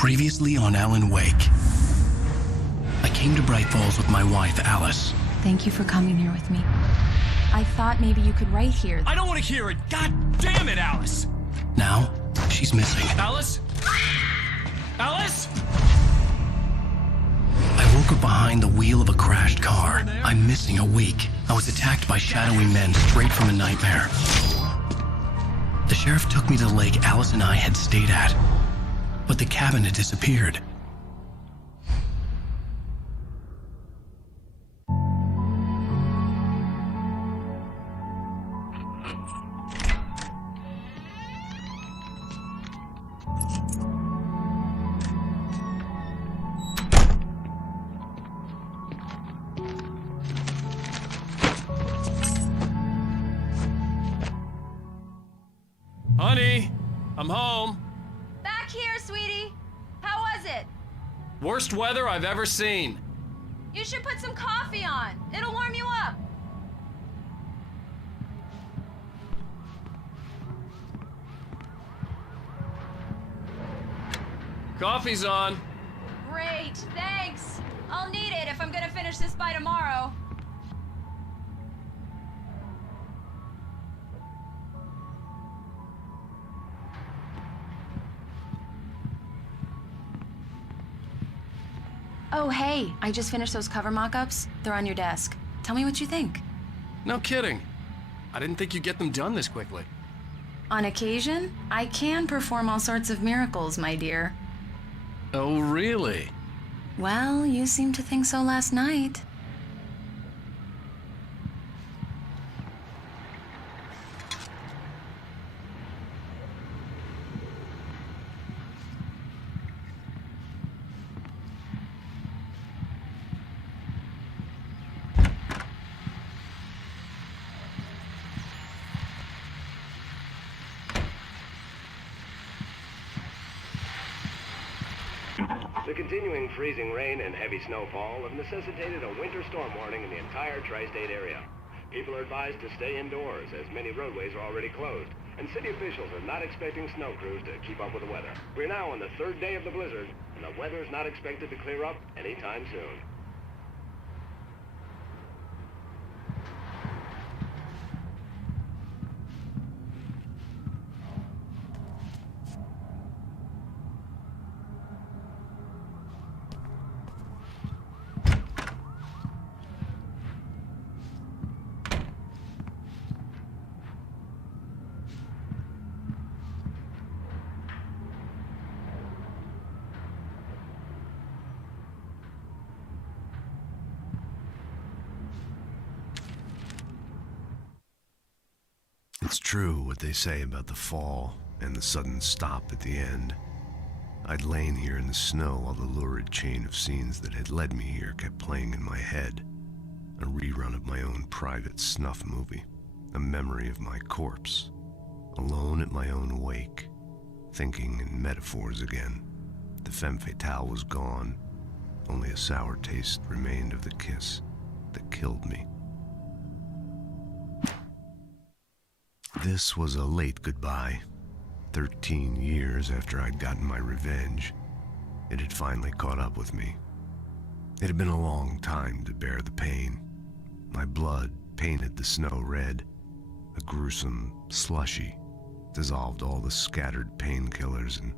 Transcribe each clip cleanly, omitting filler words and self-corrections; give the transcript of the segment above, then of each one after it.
Previously on Alan Wake. I came to Bright Falls with my wife, Alice. Thank you for coming here with me. I thought maybe you could write here. I don't want to hear it! God damn it, Alice! Now, she's missing. Alice? Alice? I woke up behind the wheel of a crashed car. I'm missing a week. I was attacked by shadowy men straight from a nightmare. The sheriff took me to the lake Alice and I had stayed at, but the cabin had disappeared. Honey, I'm home. Back here, sweetie. How was it? Worst weather I've ever seen. You should put some coffee on. It'll warm you up. Coffee's on. Great, thanks. I'll need it if I'm gonna finish this by tomorrow. Oh, hey, I just finished those cover mock-ups. They're on your desk. Tell me what you think. No kidding. I didn't think you'd get them done this quickly. On occasion, I can perform all sorts of miracles, my dear. Oh, really? Well, you seemed to think so last night. The continuing freezing rain and heavy snowfall have necessitated a winter storm warning in the entire tri-state area. People are advised to stay indoors as many roadways are already closed, and city officials are not expecting snow crews to keep up with the weather. We're now on the third day of the blizzard, and the weather's not expected to clear up anytime soon. It's true what they say about the fall and the sudden stop at the end. I'd lain here in the snow while the lurid chain of scenes that had led me here kept playing in my head. A rerun of my own private snuff movie, a memory of my corpse, alone at my own wake, thinking in metaphors again. The femme fatale was gone, only a sour taste remained of the kiss that killed me. This was a late goodbye. 13 years after I'd gotten my revenge, it had finally caught up with me. It had been a long time to bear the pain. My blood painted the snow red. A gruesome slushy dissolved all the scattered painkillers and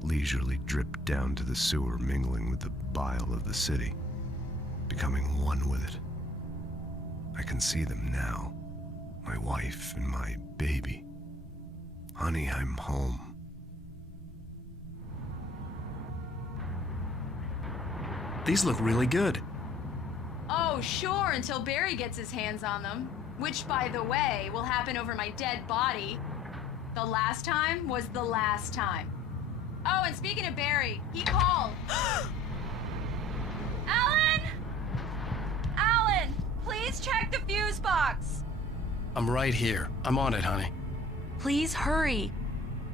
leisurely dripped down to the sewer, mingling with the bile of the city, becoming one with it. I can see them now. My wife and my baby. Honey, I'm home. These look really good. Oh, sure, until Barry gets his hands on them. Which, by the way, will happen over my dead body. The last time was the last time. Oh, and speaking of Barry, he called. Alan! Alan, please check the fuse box. I'm right here. I'm on it, honey. Please hurry.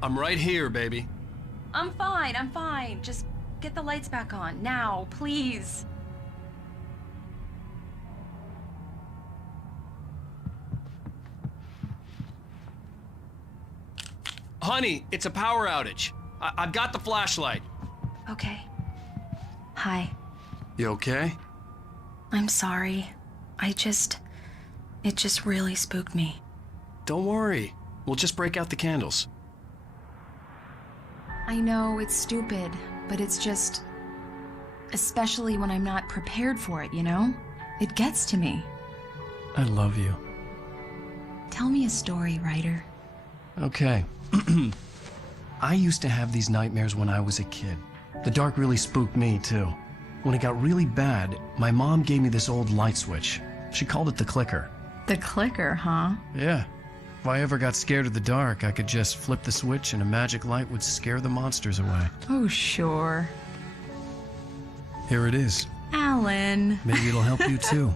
I'm right here, baby. I'm fine. Just get the lights back on. Now, please. Honey, it's a power outage. I've got the flashlight. Okay. Hi. You okay? I'm sorry. It just really spooked me. Don't worry. We'll just break out the candles. I know it's stupid, but it's just... Especially when I'm not prepared for it, you know? It gets to me. I love you. Tell me a story, writer. Okay. I used to have these nightmares when I was a kid. The dark really spooked me, too. When it got really bad, my mom gave me this old light switch. She called it the clicker. The clicker, huh? Yeah. If I ever got scared of the dark, I could just flip the switch and a magic light would scare the monsters away. Oh, sure. Here it is. Alan. Maybe it'll help you, too.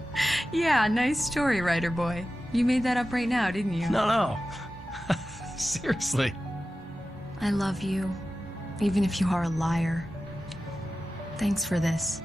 Yeah, nice story, writer boy. You made that up right now, didn't you? No. Seriously. I love you, even if you are a liar. Thanks for this.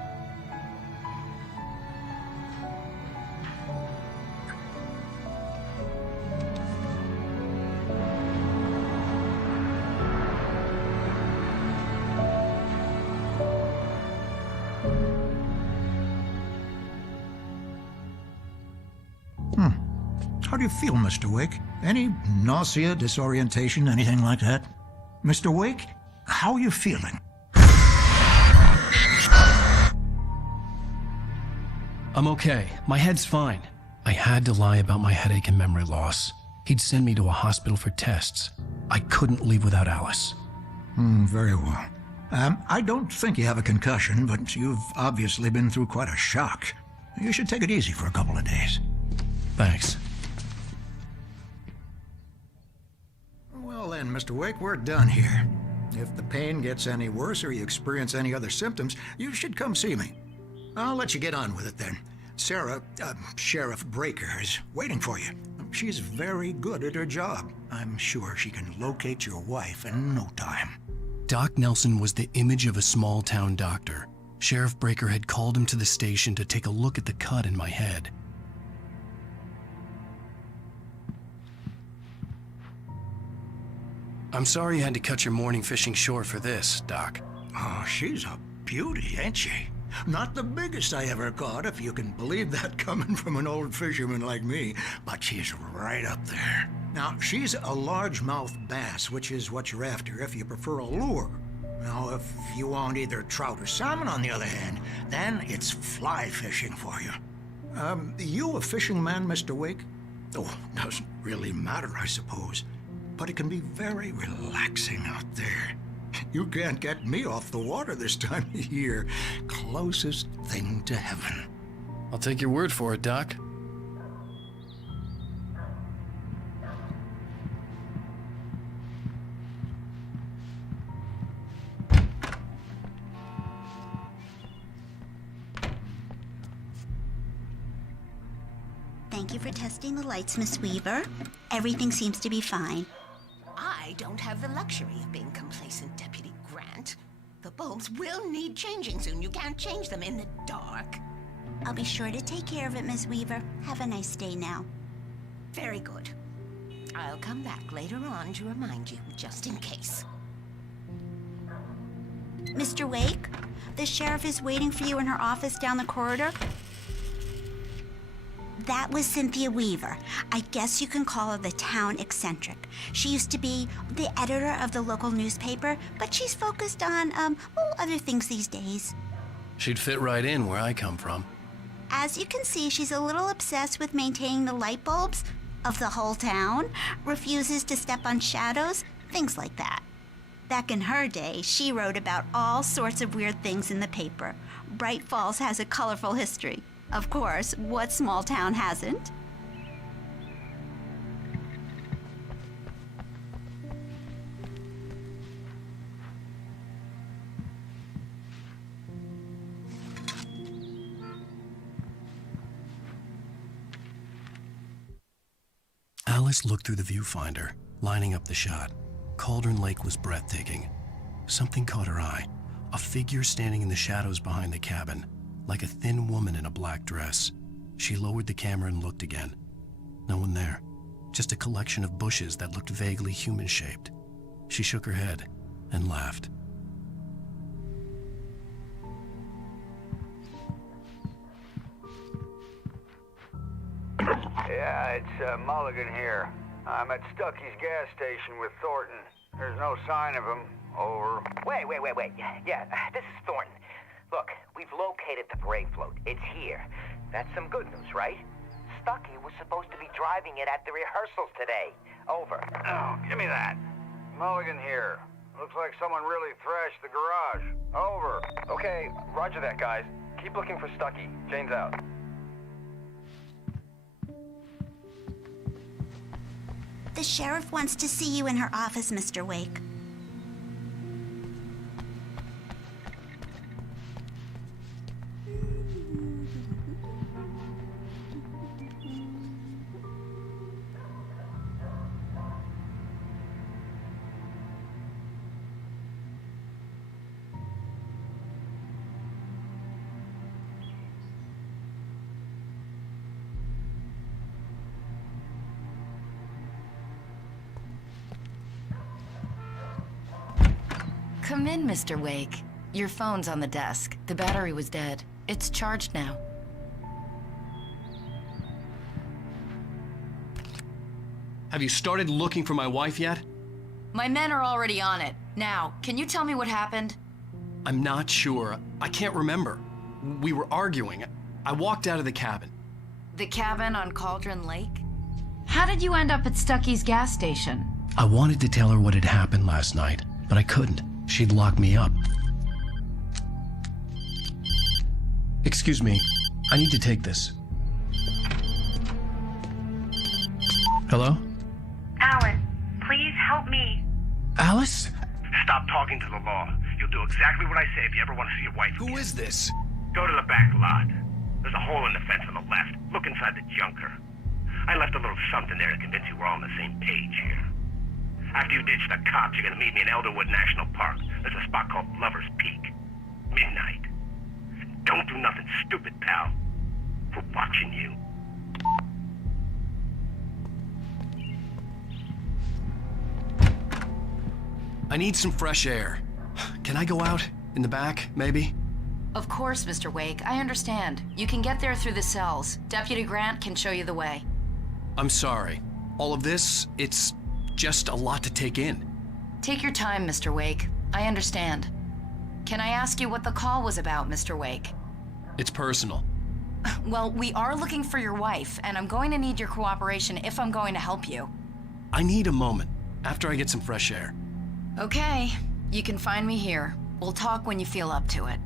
How do you feel, Mr. Wake? Any nausea, disorientation, anything like that? Mr. Wake, how are you feeling? I'm okay. My head's fine. I had to lie about my headache and memory loss. He'd send me to a hospital for tests. I couldn't leave without Alice. Very well. I don't think you have a concussion, but you've obviously been through quite a shock. You should take it easy for a couple of days. Thanks. Well then, Mr. Wake, we're done here. If the pain gets any worse or you experience any other symptoms, you should come see me. I'll let you get on with it then. Sarah, Sheriff Breaker, is waiting for you. She's very good at her job. I'm sure she can locate your wife in no time. Doc Nelson was the image of a small-town doctor. Sheriff Breaker had called him to the station to take a look at the cut in my head. I'm sorry you had to cut your morning fishing short for this, Doc. Oh, she's a beauty, ain't she? Not the biggest I ever caught, if you can believe that coming from an old fisherman like me, but she's right up there. Now, she's a largemouth bass, which is what you're after if you prefer a lure. Now, if you want either trout or salmon, on the other hand, then it's fly fishing for you. You a fishing man, Mr. Wake? Oh, doesn't really matter, I suppose. But it can be very relaxing out there. You can't get me off the water this time of year. Closest thing to heaven. I'll take your word for it, Doc. Thank you for testing the lights, Miss Weaver. Everything seems to be fine. I don't have the luxury of being complacent, Deputy Grant. The bulbs will need changing soon. You can't change them in the dark. I'll be sure to take care of it, Miss Weaver. Have a nice day now. Very good. I'll come back later on to remind you, just in case. Mr. Wake, the sheriff is waiting for you in her office down the corridor. That was Cynthia Weaver. I guess you can call her the town eccentric. She used to be the editor of the local newspaper, but she's focused on, other things these days. She'd fit right in where I come from. As you can see, she's a little obsessed with maintaining the light bulbs of the whole town, refuses to step on shadows, things like that. Back in her day, she wrote about all sorts of weird things in the paper. Bright Falls has a colorful history. Of course, what small town hasn't? Alice looked through the viewfinder, lining up the shot. Cauldron Lake was breathtaking. Something caught her eye. A figure standing in the shadows behind the cabin, like a thin woman in a black dress. She lowered the camera and looked again. No one there. Just a collection of bushes that looked vaguely human-shaped. She shook her head and laughed. Yeah, it's Mulligan here. I'm at Stucky's gas station with Thornton. There's no sign of him. Over. Wait. Yeah, this is Thornton. Look, we've located the brake float. It's here. That's some good news, right? Stucky was supposed to be driving it at the rehearsals today. Over. Oh, give me that. Mulligan here. Looks like someone really thrashed the garage. Over. Okay, roger that, guys. Keep looking for Stucky. Jane's out. The sheriff wants to see you in her office, Mr. Wake. Come in, Mr. Wake. Your phone's on the desk. The battery was dead. It's charged now. Have you started looking for my wife yet? My men are already on it. Now, can you tell me what happened? I'm not sure. I can't remember. We were arguing. I walked out of the cabin. The cabin on Cauldron Lake? How did you end up at Stucky's gas station? I wanted to tell her what had happened last night, but I couldn't. She'd lock me up. Excuse me, I need to take this. Hello? Alan, please help me. Alice? Stop talking to the law. You'll do exactly what I say if you ever want to see your wife again. Who is this? Go to the back lot. There's a hole in the fence on the left. Look inside the junker. I left a little something there to convince you we're all on the same page here. After you ditch the cops, you're gonna meet me in Elderwood National Park. There's a spot called Lover's Peak. Midnight. Don't do nothing stupid, pal. We're watching you. I need some fresh air. Can I go out? In the back, maybe? Of course, Mr. Wake. I understand. You can get there through the cells. Deputy Grant can show you the way. I'm sorry. All of this, it's just a lot to take in. Take your time, Mr. Wake. I understand. Can I ask you what the call was about, Mr. Wake? It's personal. Well, we are looking for your wife, and I'm going to need your cooperation if I'm going to help you. I need a moment, after I get some fresh air. Okay. You can find me here. We'll talk when you feel up to it.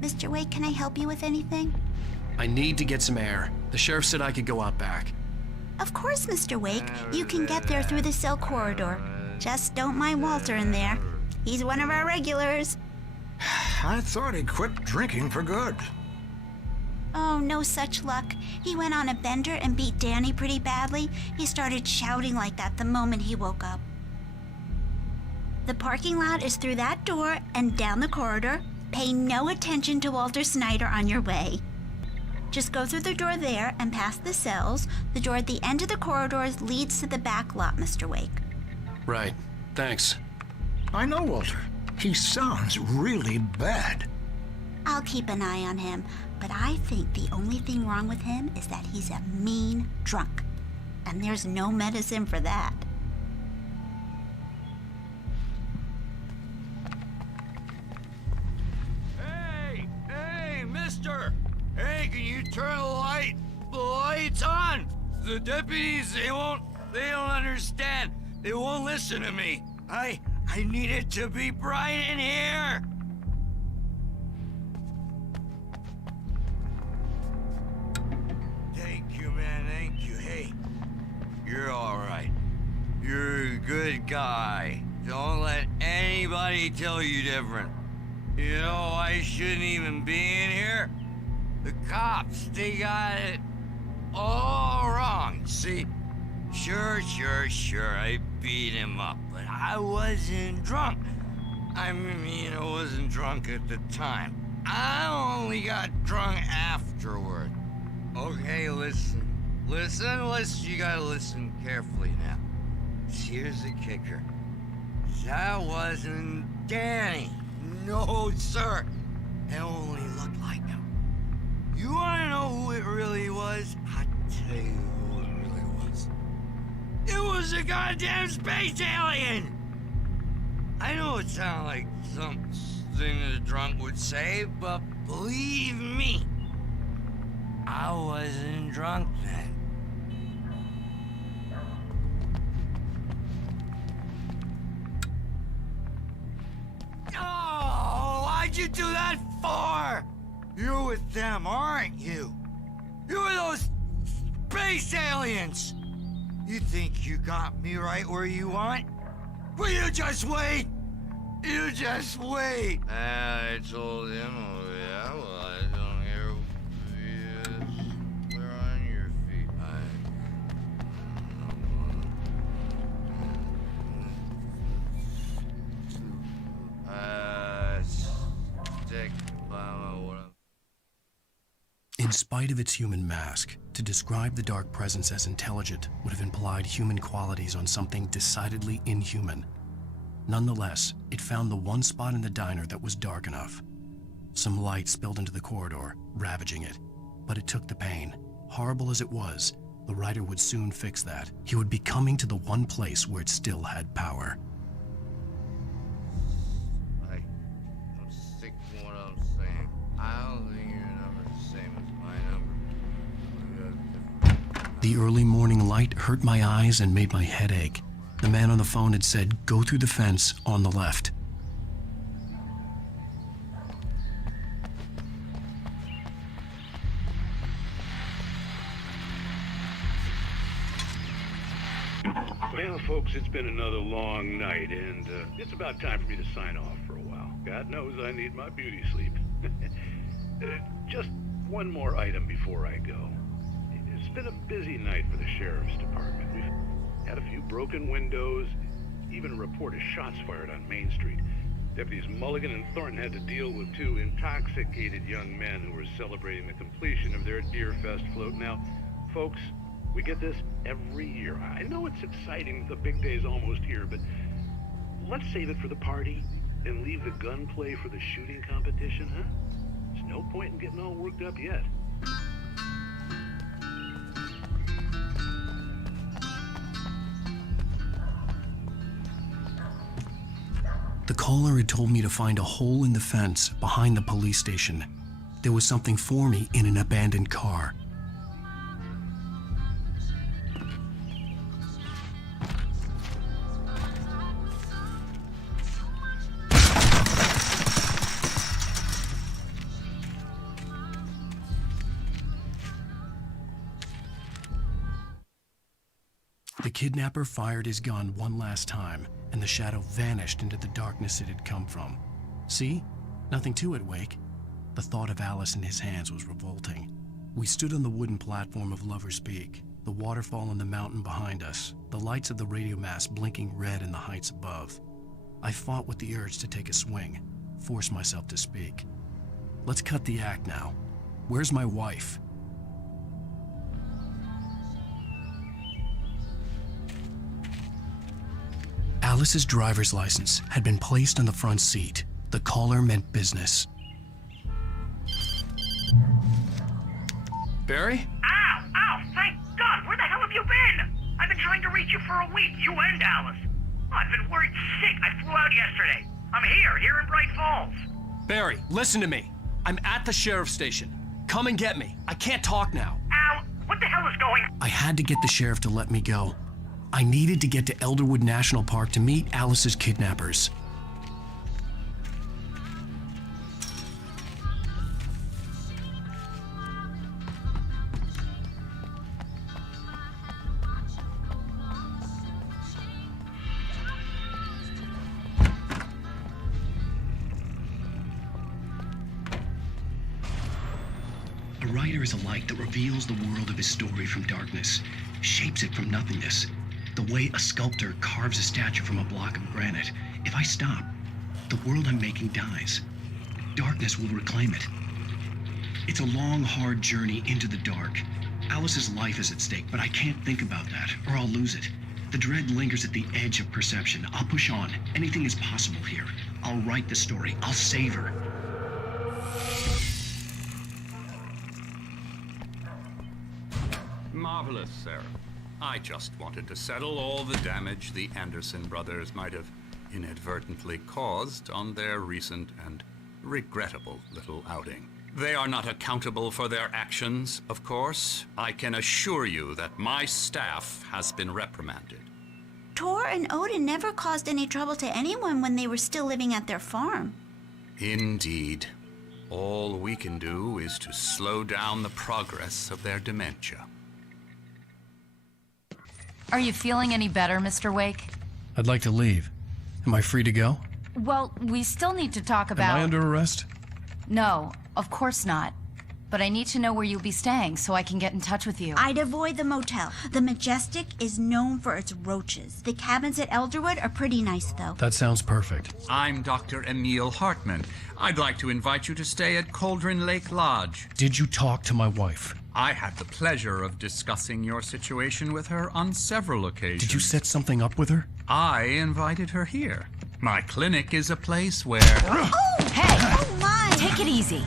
Mr. Wake, can I help you with anything? I need to get some air. The sheriff said I could go out back. Of course, Mr. Wake. You can get there through the cell corridor. Just don't mind Walter in there. He's one of our regulars. I thought he quit drinking for good. Oh, no such luck. He went on a bender and beat Danny pretty badly. He started shouting like that the moment he woke up. The parking lot is through that door and down the corridor. Pay no attention to Walter Snyder on your way. Just go through the door there and past the cells. The door at the end of the corridors leads to the back lot, Mr. Wake. Right. Thanks. I know Walter. He sounds really bad. I'll keep an eye on him, but I think the only thing wrong with him is that he's a mean drunk. And there's no medicine for that. Hey, mister! Hey, can you turn the lights on? The deputies, they don't understand. They won't listen to me. I need it to be bright in here. Thank you, man, thank you. Hey, you're all right. You're a good guy. Don't let anybody tell you different. You know, I shouldn't even be in here. The cops, they got it all wrong, see? Sure, I beat him up, but I wasn't drunk. I mean, I wasn't drunk at the time. I only got drunk afterward. Okay, listen, you gotta listen carefully now. Here's the kicker. That wasn't Danny. No, sir. It only looked like him. You wanna know who it really was? I'll tell you who it really was. It was a goddamn space alien! I know it sounds like something a drunk would say, but believe me, I wasn't drunk then. Oh, why'd you do that for? You're with them, aren't you? You're those space aliens! You think you got me right where you want? Well, you just wait! You just wait! I told him, oh yeah, well, I don't hear we're on your feet. Stick by what I'm... In spite of its human mask, to describe the dark presence as intelligent would have implied human qualities on something decidedly inhuman. Nonetheless, it found the one spot in the diner that was dark enough. Some light spilled into the corridor, ravaging it, but it took the pain. Horrible as it was, the writer would soon fix that. He would be coming to the one place where it still had power. I'm sick of what I'm saying. I don't think your number's the same as my number. The early morning light hurt my eyes and made my head ache. The man on the phone had said, "Go through the fence on the left." Well, folks, it's been another long night, and it's about time for me to sign off for a while. God knows I need my beauty sleep. Just one more item before I go. It's been a busy night for the Sheriff's Department. We've had a few broken windows, even a report of shots fired on Main Street. Deputies Mulligan and Thornton had to deal with two intoxicated young men who were celebrating the completion of their Deer Fest float. Now, folks, we get this every year. I know it's exciting, the big day's almost here, but let's save it for the party and leave the gunplay for the shooting competition, huh? There's no point in getting all worked up yet. The caller had told me to find a hole in the fence behind the police station. There was something for me in an abandoned car. The kidnapper fired his gun one last time, and the shadow vanished into the darkness it had come from. See? Nothing to it, Wake. The thought of Alice in his hands was revolting. We stood on the wooden platform of Lover's Peak, the waterfall on the mountain behind us, the lights of the radio mast blinking red in the heights above. I fought with the urge to take a swing, force myself to speak. Let's cut the act now. Where's my wife? Alice's driver's license had been placed on the front seat. The caller meant business. Barry? Ow! Ow! Thank God! Where the hell have you been? I've been trying to reach you for a week, you and Alice. Oh, I've been worried sick. I flew out yesterday. I'm here in Bright Falls. Barry, listen to me. I'm at the sheriff's station. Come and get me. I can't talk now. Ow! What the hell is going on? I had to get the sheriff to let me go. I needed to get to Elderwood National Park to meet Alice's kidnappers. A writer is a light that reveals the world of his story from darkness, shapes it from nothingness. The way a sculptor carves a statue from a block of granite. If I stop, the world I'm making dies. Darkness will reclaim it. It's a long, hard journey into the dark. Alice's life is at stake, but I can't think about that, or I'll lose it. The dread lingers at the edge of perception. I'll push on. Anything is possible here. I'll write the story. I'll save her. Marvelous, Sarah. I just wanted to settle all the damage the Anderson brothers might have inadvertently caused on their recent and regrettable little outing. They are not accountable for their actions, of course. I can assure you that my staff has been reprimanded. Tor and Odin never caused any trouble to anyone when they were still living at their farm. Indeed. All we can do is to slow down the progress of their dementia. Are you feeling any better, Mr. Wake? I'd like to leave. Am I free to go? Well, we still need to talk about... Am I under arrest? No, of course not. But I need to know where you'll be staying so I can get in touch with you. I'd avoid the motel. The Majestic is known for its roaches. The cabins at Elderwood are pretty nice, though. That sounds perfect. I'm Dr. Emil Hartman. I'd like to invite you to stay at Cauldron Lake Lodge. Did you talk to my wife? I had the pleasure of discussing your situation with her on several occasions. Did you set something up with her? I invited her here. My clinic is a place where... Oh! Hey! Oh, my! Take it easy.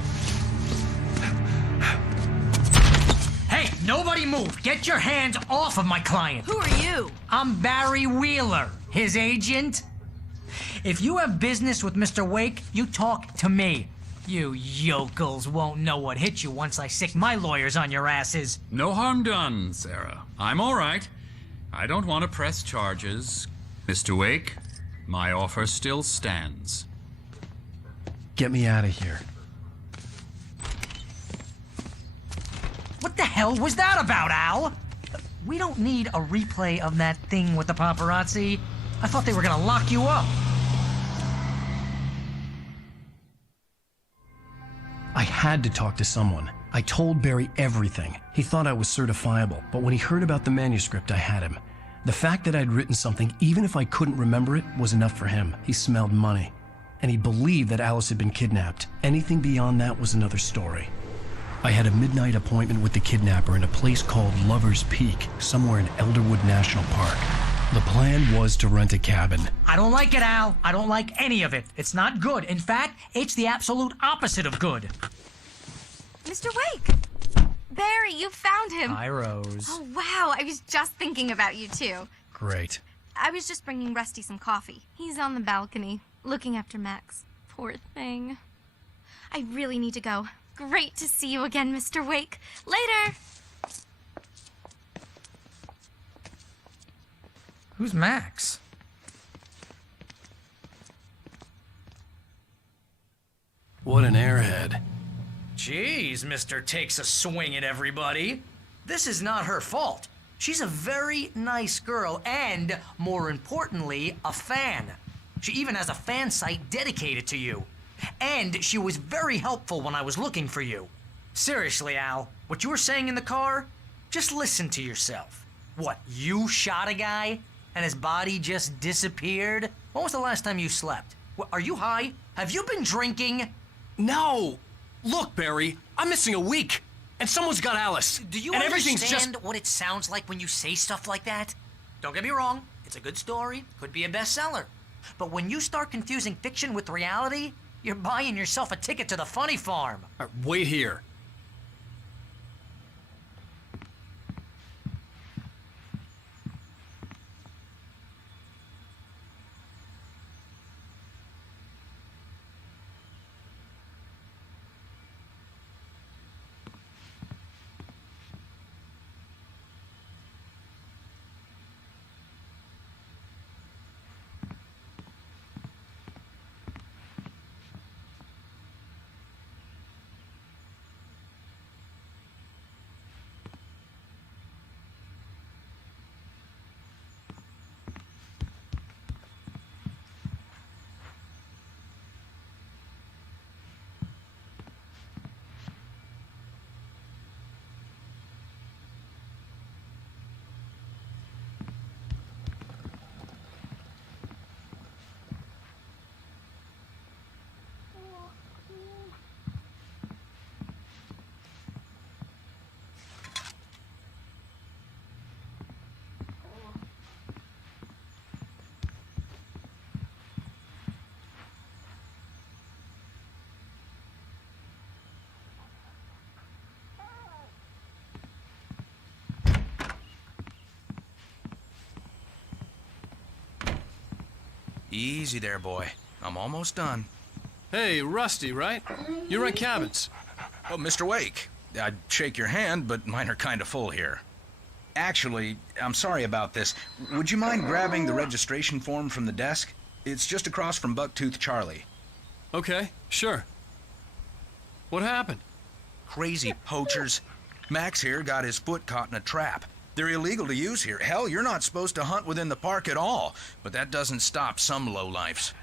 Hey, nobody move! Get your hands off of my client! Who are you? I'm Barry Wheeler, his agent. If you have business with Mr. Wake, you talk to me. You yokels won't know what hit you once I sick my lawyers on your asses. No harm done, Sarah. I'm all right. I don't want to press charges. Mr. Wake, my offer still stands. Get me out of here. What the hell was that about, Al? We don't need a replay of that thing with the paparazzi. I thought they were gonna lock you up. I had to talk to someone. I told Barry everything. He thought I was certifiable, but when he heard about the manuscript, I had him. The fact that I'd written something, even if I couldn't remember it, was enough for him. He smelled money. And he believed that Alice had been kidnapped. Anything beyond that was another story. I had a midnight appointment with the kidnapper in a place called Lover's Peak, somewhere in Elderwood National Park. The plan was to rent a cabin. I don't like it, Al. I don't like any of it. It's not good. In fact, it's the absolute opposite of good. Mr. Wake! Barry, you found him. Hi, Rose. Oh, wow. I was just thinking about you, too. Great. I was just bringing Rusty some coffee. He's on the balcony, looking after Max. Poor thing. I really need to go. Great to see you again, Mr. Wake. Later! Who's Max? What an airhead. Jeez, Mr. Takes a swing at everybody. This is not her fault. She's a very nice girl and, more importantly, a fan. She even has a fan site dedicated to you. And she was very helpful when I was looking for you. Seriously, Al, what you were saying in the car? Just listen to yourself. What, you shot a guy and his body just disappeared? When was the last time you slept? What, are you high? Have you been drinking? No! Look, Barry, I'm missing a week. And someone's got Alice. Do you and understand what it sounds like when you say stuff like that? Don't get me wrong, it's a good story, could be a bestseller. But when you start confusing fiction with reality, you're buying yourself a ticket to the funny farm. Wait here. Easy there, boy. I'm almost done. Hey, Rusty, right? You rent cabins. Oh, Mr. Wake. I'd shake your hand, but mine are kind of full here. Actually, I'm sorry about this. Would you mind grabbing the registration form from the desk? It's just across from Bucktooth Charlie. Okay, sure. What happened? Crazy poachers. Max here got his foot caught in a trap. They're illegal to use here. Hell, you're not supposed to hunt within the park at all. But that doesn't stop some lowlifes.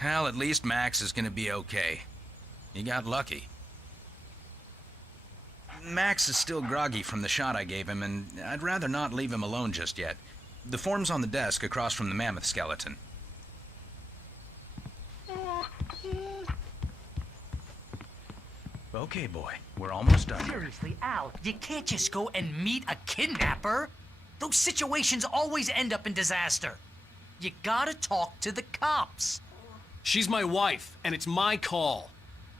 Hell, at least Max is gonna be okay. He got lucky. Max is still groggy from the shot I gave him, and I'd rather not leave him alone just yet. The form's on the desk across from the mammoth skeleton. Okay, boy. We're almost done. Seriously, Al, you can't just go and meet a kidnapper. Those situations always end up in disaster. You gotta talk to the cops. She's my wife, and it's my call.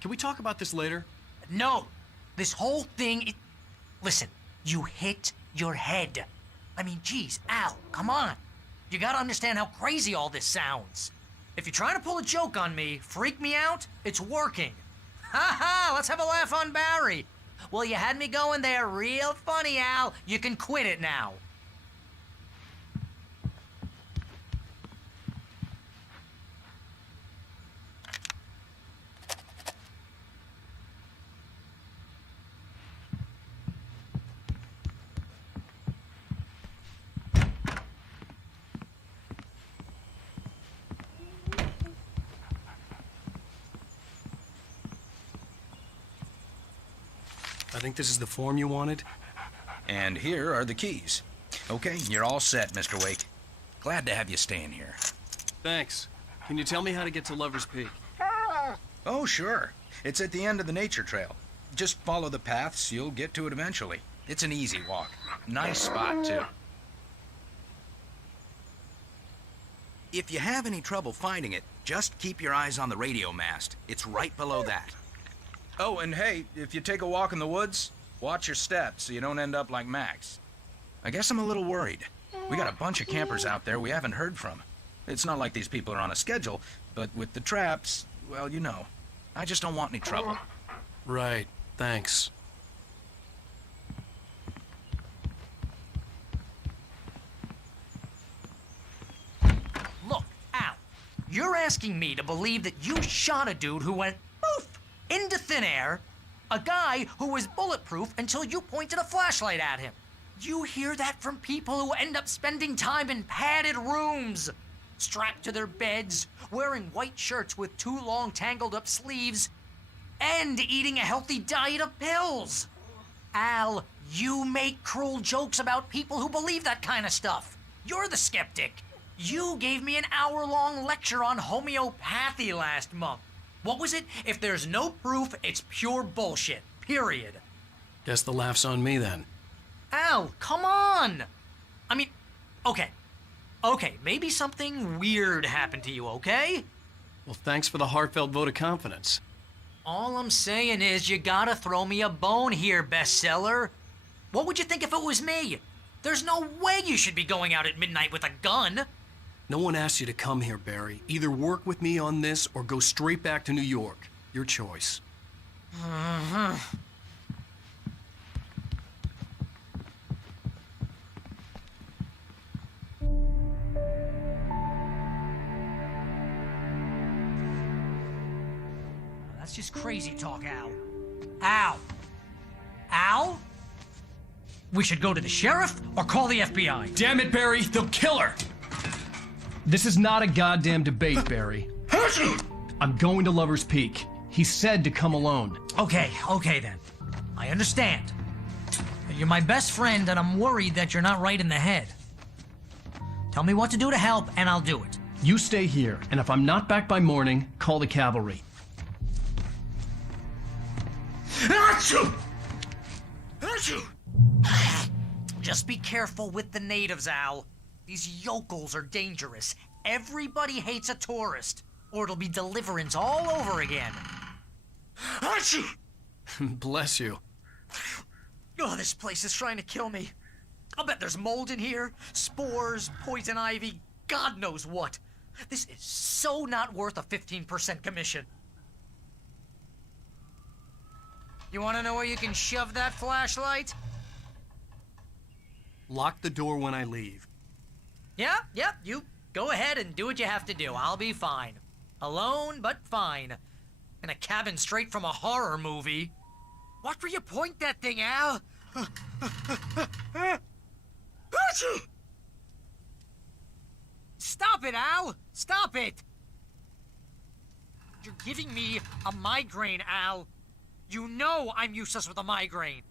Can we talk about this later? No. This whole thing, listen, you hit your head. I mean, geez, Al, come on. You gotta understand how crazy all this sounds. If you're trying to pull a joke on me, freak me out, it's working. Ha ha, let's have a laugh on Barry. Well, you had me going there real funny, Al. You can quit it now. I think this is the form you wanted. And here are the keys. Okay, you're all set, Mr. Wake. Glad to have you staying here. Thanks. Can you tell me how to get to Lover's Peak? Oh, sure. It's at the end of the nature trail. Just follow the paths, you'll get to it eventually. It's an easy walk. Nice spot, too. If you have any trouble finding it, just keep your eyes on the radio mast. It's right below that. Oh, and hey, if you take a walk in the woods, watch your steps so you don't end up like Max. I guess I'm a little worried. We got a bunch of campers out there we haven't heard from. It's not like these people are on a schedule, but with the traps, well, you know. I just don't want any trouble. Right, thanks. Look, Al, you're asking me to believe that you shot a dude who went poof into thin air, a guy who was bulletproof until you pointed a flashlight at him. You hear that from people who end up spending time in padded rooms, strapped to their beds, wearing white shirts with too long tangled up sleeves, and eating a healthy diet of pills. Al, you make cruel jokes about people who believe that kind of stuff. You're the skeptic. You gave me an hour-long lecture on homeopathy last month. What was it? If there's no proof, it's pure bullshit. Period. Guess the laugh's on me then. Al, come on! I mean, okay, maybe something weird happened to you, okay? Well, thanks for the heartfelt vote of confidence. All I'm saying is you gotta throw me a bone here, bestseller. What would you think if it was me? There's no way you should be going out at midnight with a gun. No one asked you to come here, Barry. Either work with me on this or go straight back to New York. Your choice. That's just crazy talk, Al. Al? Al? We should go to the sheriff or call the FBI. Damn it, Barry! They'll kill her! This is not a goddamn debate, Barry. I'm going to Lover's Peak. He said to come alone. Okay then. I understand. You're my best friend and I'm worried that you're not right in the head. Tell me what to do to help and I'll do it. You stay here, and if I'm not back by morning, call the cavalry. Achoo! Achoo! Just be careful with the natives, Al. These yokels are dangerous. Everybody hates a tourist, or it'll be Deliverance all over again. Achoo! Bless you. Oh, this place is trying to kill me. I'll bet there's mold in here, spores, poison ivy, God knows what. This is so not worth a 15% commission. You want to know where you can shove that flashlight? Lock the door when I leave. Yep, you go ahead and do what you have to do. I'll be fine. Alone, but fine. In a cabin straight from a horror movie. Watch where you point that thing, Al. Stop it, Al! Stop it! You're giving me a migraine, Al. You know I'm useless with a migraine.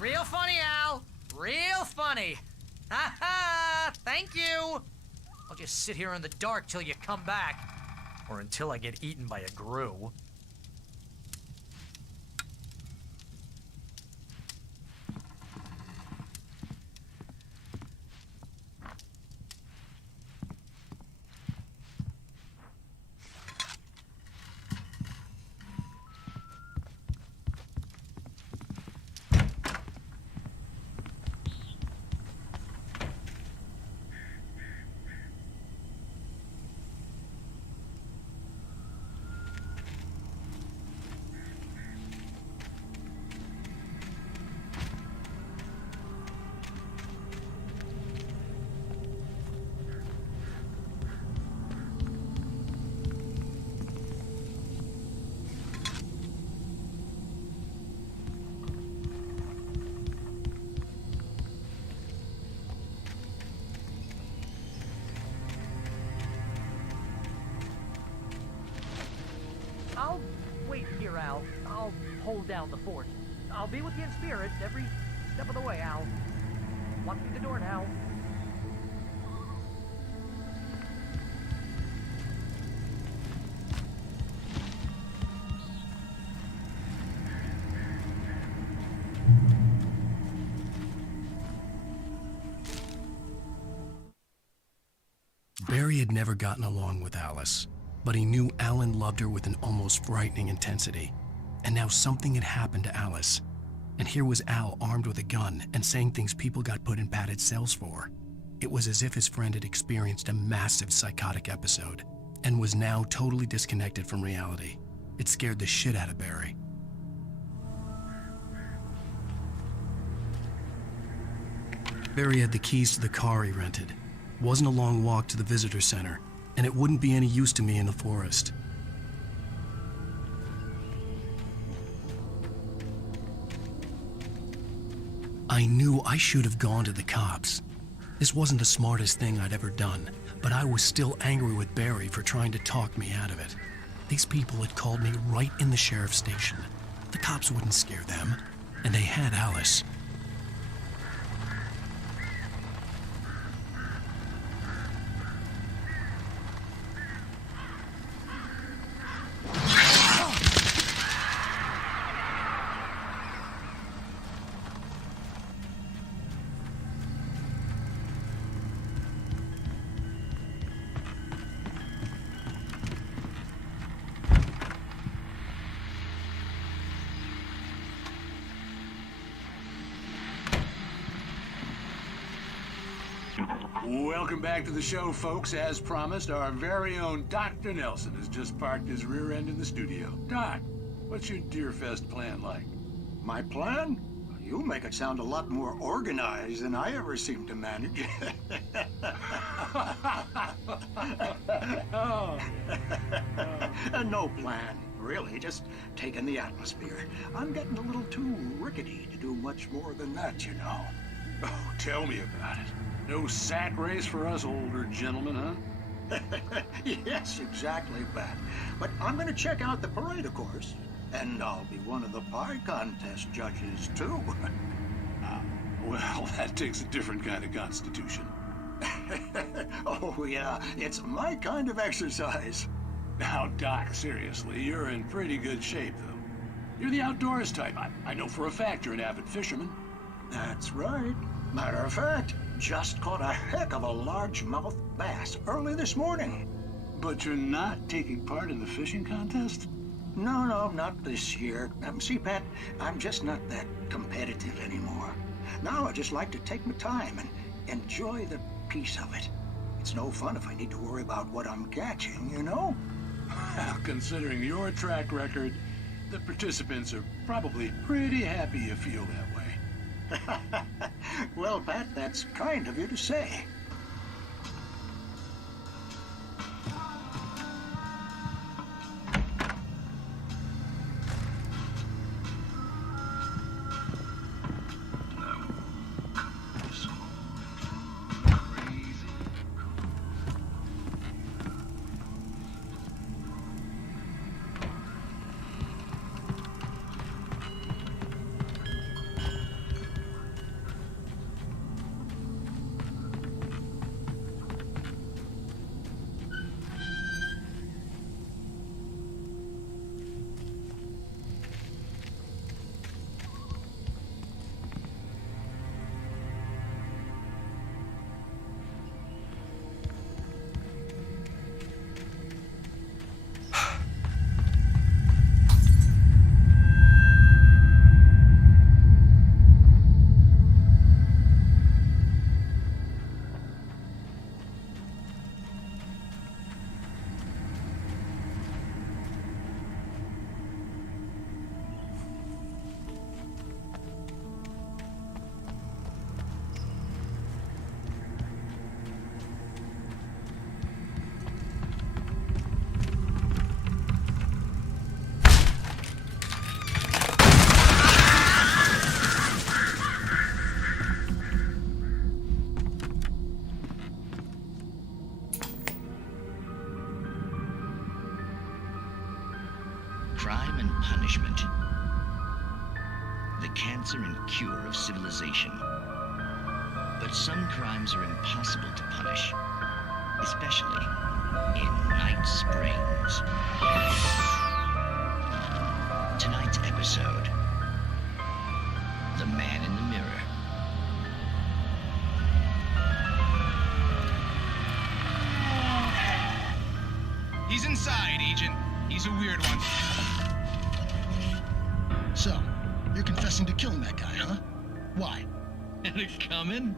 Real funny, Al. Real funny. Ha ha! Thank you. I'll just sit here in the dark till you come back. Or until I get eaten by a grue. I'll wait here, Al. I'll hold down the fort. I'll be with you in spirit every step of the way, Al. Lock me the door now. Barry had never gotten along with Alice, but he knew Alan loved her with an almost frightening intensity. And now something had happened to Alice. And here was Al armed with a gun and saying things people got put in padded cells for. It was as if his friend had experienced a massive psychotic episode and was now totally disconnected from reality. It scared the shit out of Barry. Barry had the keys to the car he rented. It wasn't a long walk to the visitor center, and it wouldn't be any use to me in the forest. I knew I should have gone to the cops. This wasn't the smartest thing I'd ever done, but I was still angry with Barry for trying to talk me out of it. These people had called me right in the sheriff's station. The cops wouldn't scare them, and they had Alice. Welcome back to the show, folks. As promised, our very own Dr. Nelson has just parked his rear end in the studio. Doc, what's your Deerfest plan like? My plan? You make it sound a lot more organized than I ever seem to manage. No plan, really, just taking the atmosphere. I'm getting a little too rickety to do much more than that, you know. Oh, tell me about it. No sack race for us older gentlemen, huh? Yes, exactly that. But I'm going to check out the parade, of course. And I'll be one of the pie contest judges, too. Well, that takes a different kind of constitution. Oh, yeah, it's my kind of exercise. Now, Doc, seriously, you're in pretty good shape, though. You're the outdoors type. I know for a fact you're an avid fisherman. That's right. Matter of fact, just caught a heck of a largemouth bass early this morning. But you're not taking part in the fishing contest? No, not this year. See, Pat, I'm just not that competitive anymore. Now I just like to take my time and enjoy the peace of it. It's no fun if I need to worry about what I'm catching, you know? Well, considering your track record, the participants are probably pretty happy you feel that way. Well, Pat, that's kind of you to say. Crime and punishment. The cancer and cure of civilization. But some crimes are impossible to punish, especially in Night Springs. Tonight's episode, The Man in the Mirror. He's inside, Agent. He's a weird one. So, you're confessing to killing that guy, huh? Why? Had it coming?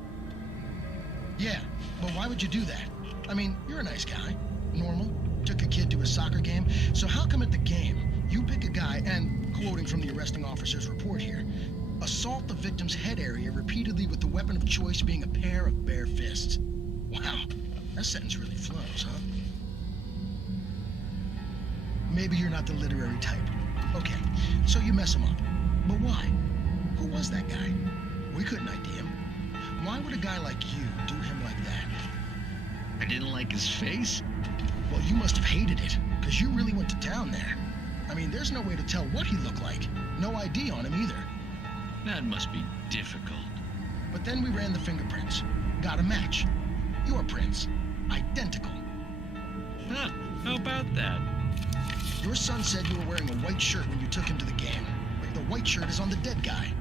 Yeah, but why would you do that? I mean, you're a nice guy. Normal. Took a kid to a soccer game. So how come at the game, you pick a guy and, quoting from the arresting officer's report here, assault the victim's head area repeatedly with the weapon of choice being a pair of bare fists? Wow, that sentence really flows, huh? Maybe you're not the literary type. Okay, so you mess him up. But why? Who was that guy? We couldn't ID him. Why would a guy like you do him like that? I didn't like his face? Well, you must have hated it, because you really went to town there. I mean, there's no way to tell what he looked like. No ID on him either. That must be difficult. But then we ran the fingerprints. Got a match. Your prints. Identical. Huh, how about that? Your son said you were wearing a white shirt when you took him to the game. The white shirt is on the dead guy.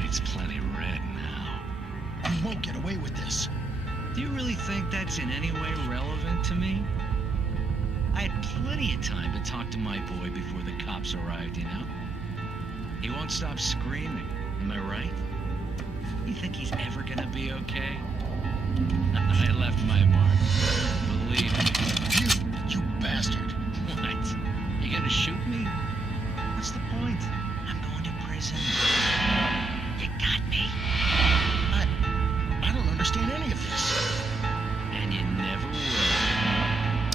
It's plenty red now. You won't get away with this. Do you really think that's in any way relevant to me? I had plenty of time to talk to my boy before the cops arrived, you know? He won't stop screaming, am I right? You think he's ever gonna be okay? I left my mark. Believe me. You bastard. What? You gonna shoot me? What's the point? I'm going to prison. You got me. I don't understand any of this. And you never will.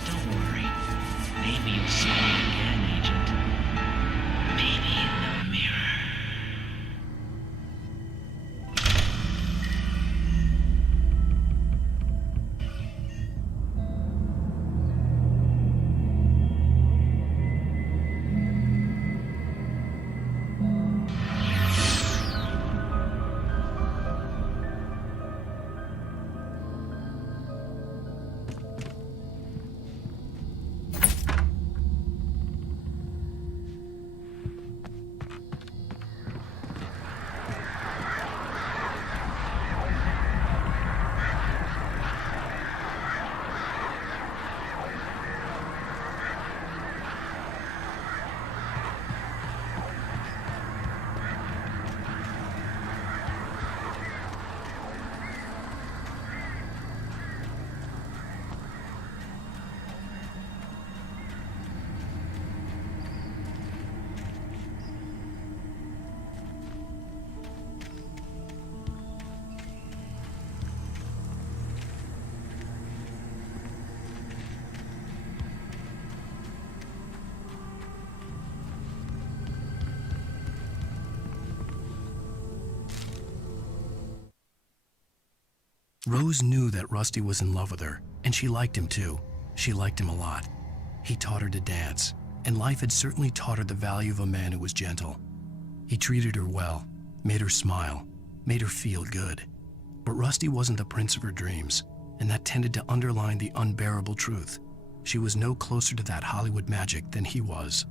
Don't worry. Maybe you'll see me again, Agent. Maybe in the mirror. Rose knew that Rusty was in love with her, and she liked him too. She liked him a lot. He taught her to dance, and life had certainly taught her the value of a man who was gentle. He treated her well, made her smile, made her feel good. But Rusty wasn't the prince of her dreams, and that tended to underline the unbearable truth. She was no closer to that Hollywood magic than he was.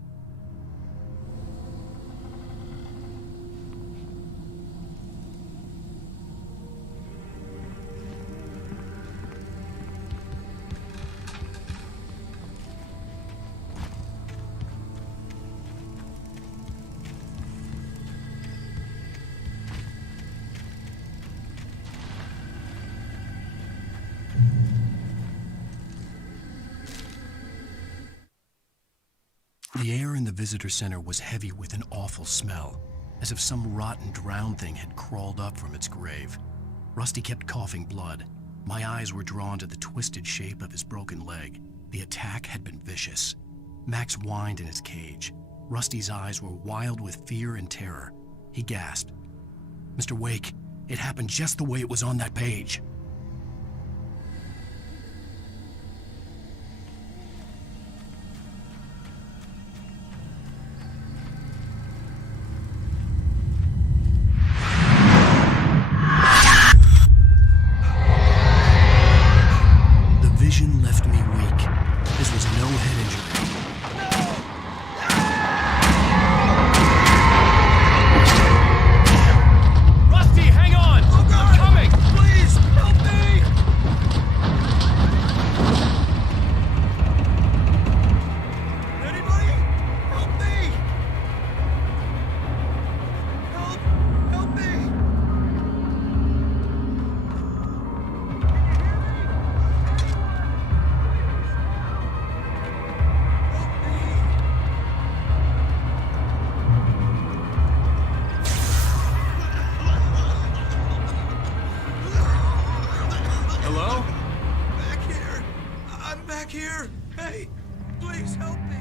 The air in the visitor center was heavy with an awful smell, as if some rotten drowned thing had crawled up from its grave. Rusty kept coughing blood. My eyes were drawn to the twisted shape of his broken leg. The attack had been vicious. Max whined in his cage. Rusty's eyes were wild with fear and terror. He gasped, "Mr. Wake, it happened just the way it was on that page." Left me weak. This was no head injury. Rusty, hang on! Oh God. I'm coming! Please, help me! Anybody? Help me! Help me! Here! Hey! Please help me!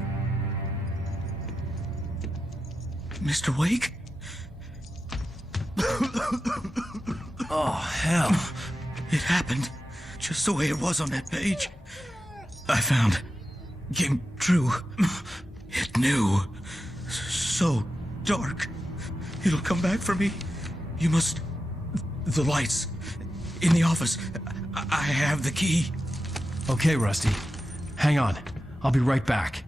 Mr. Wake? Oh, hell. It happened just the way it was on that page. I found. Came true. It knew. So dark. It'll come back for me. You must... The lights. In the office. I have the key. Okay, Rusty. Hang on. I'll be right back.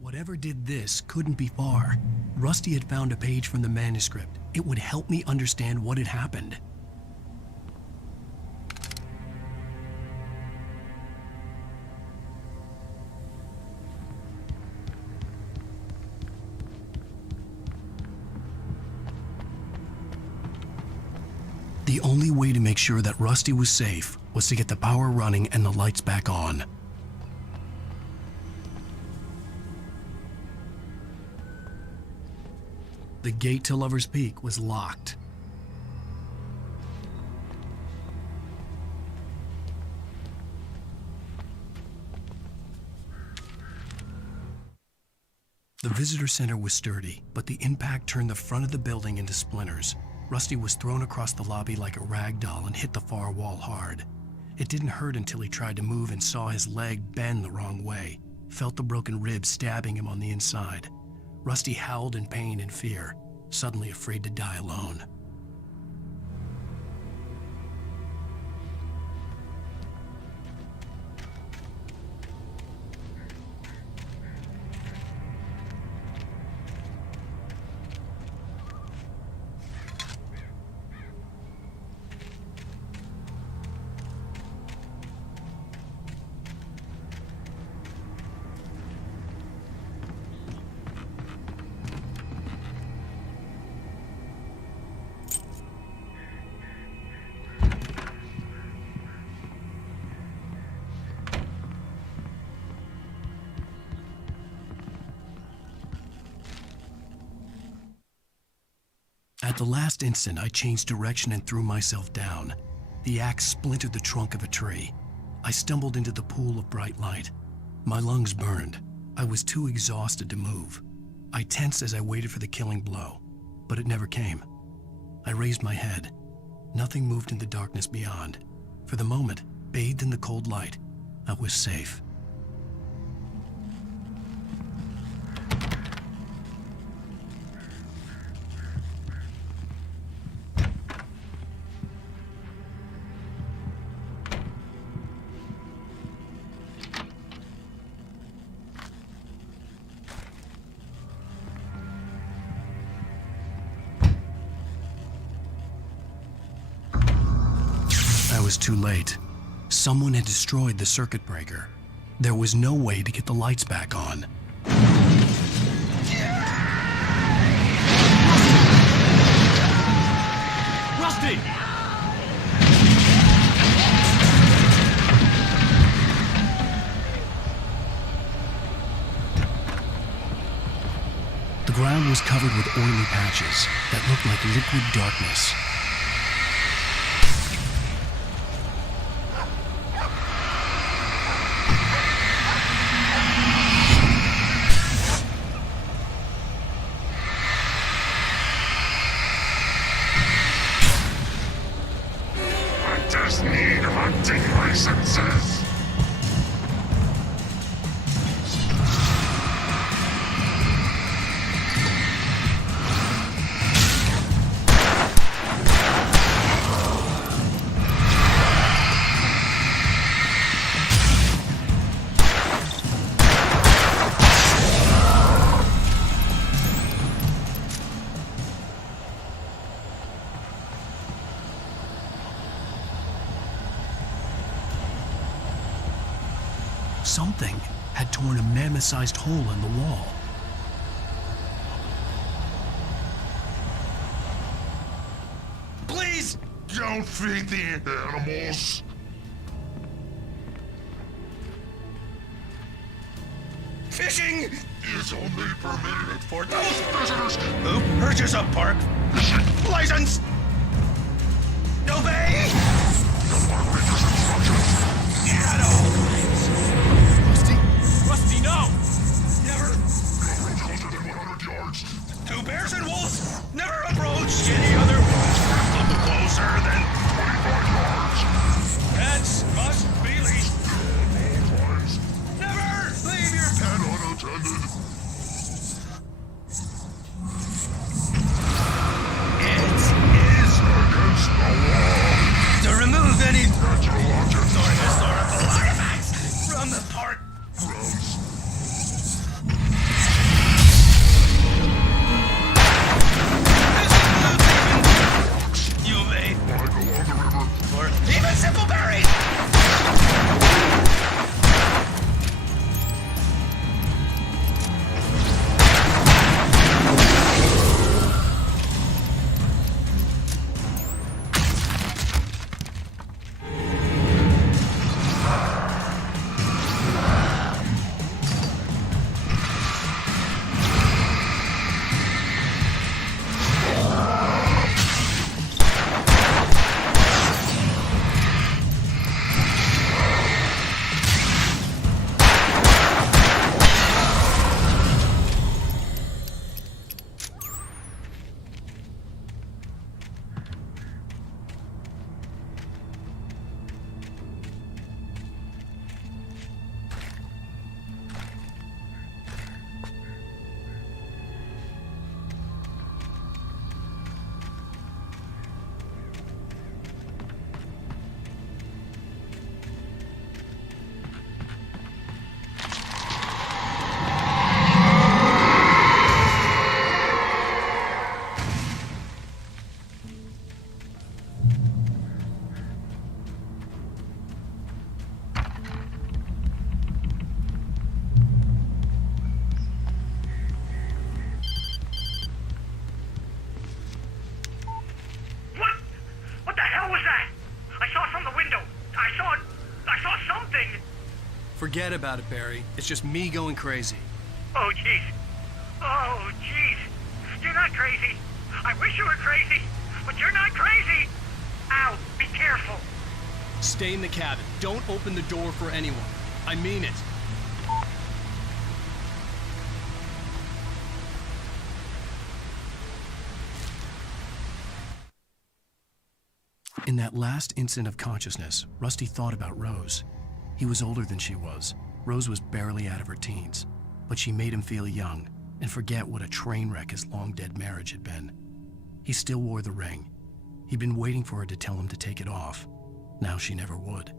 Whatever did this couldn't be far. Rusty had found a page from the manuscript. It would help me understand what had happened. The only way to make sure that Rusty was safe was to get the power running and the lights back on. The gate to Lover's Peak was locked. The visitor center was sturdy, but the impact turned the front of the building into splinters. Rusty was thrown across the lobby like a rag doll and hit the far wall hard. It didn't hurt until he tried to move and saw his leg bend the wrong way, felt the broken rib stabbing him on the inside. Rusty howled in pain and fear, suddenly afraid to die alone. At the last instant, I changed direction and threw myself down. The axe splintered the trunk of a tree. I stumbled into the pool of bright light. My lungs burned. I was too exhausted to move. I tensed as I waited for the killing blow, but it never came. I raised my head. Nothing moved in the darkness beyond. For the moment, bathed in the cold light, I was safe. I was too late. Someone had destroyed the circuit breaker. There was no way to get the lights back on. Rusty! The ground was covered with oily patches that looked like liquid darkness. Something had torn a mammoth-sized hole in the wall. Please don't feed the animals. Fishing is only permitted for those prisoners who purchase a park license. Obey! Rusty, no! Never! Closer than 100 yards. To bears and wolves, never approach any other closer than 25 yards. Pets must be leashed. Never leave your pet unattended. It is against the law to remove any natural objects or historical artifacts from the park. You may or even simple berries. Forget about it, Barry. It's just me going crazy. Oh, jeez. Oh, jeez. You're not crazy. I wish you were crazy, but you're not crazy. Ow, be careful. Stay in the cabin. Don't open the door for anyone. I mean it. In that that last instant of consciousness, Rusty thought about Rose. He was older than she was. Rose was barely out of her teens, but she made him feel young and forget what a train wreck his long-dead marriage had been. He still wore the ring. He'd been waiting for her to tell him to take it off. Now she never would.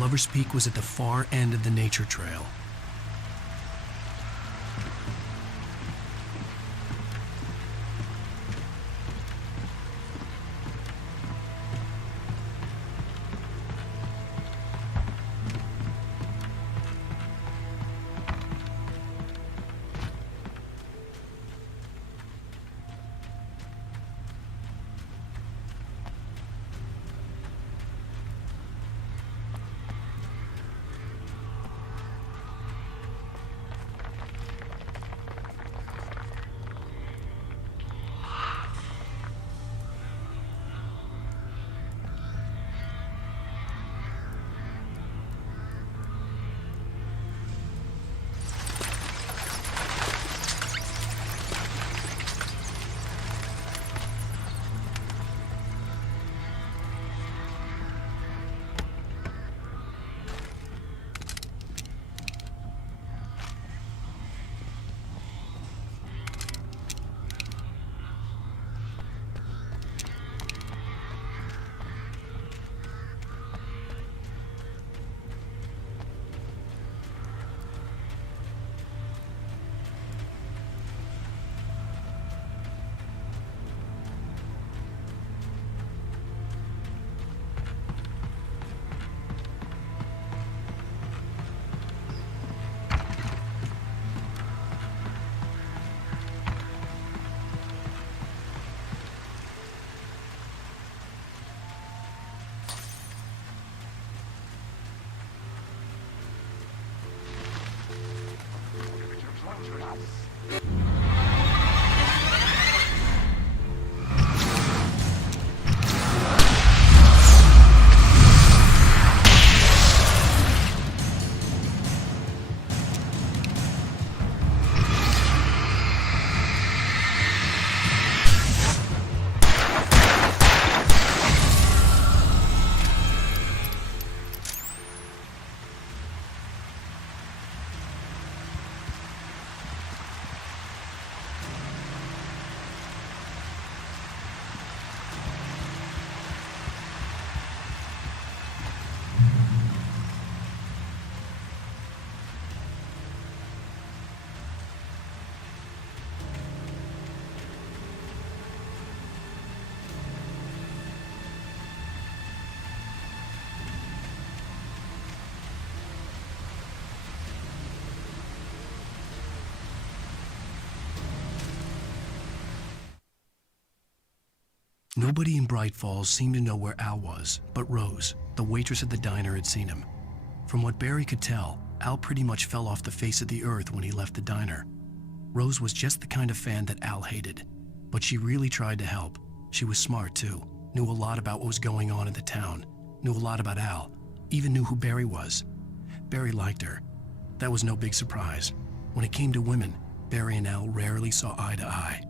Lover's Peak was at the far end of the nature trail. Nobody in Bright Falls seemed to know where Al was, but Rose, the waitress at the diner, had seen him. From what Barry could tell, Al pretty much fell off the face of the earth when he left the diner. Rose was just the kind of fan that Al hated, but she really tried to help. She was smart too, knew a lot about what was going on in the town, knew a lot about Al, even knew who Barry was. Barry liked her. That was no big surprise. When it came to women, Barry and Al rarely saw eye to eye.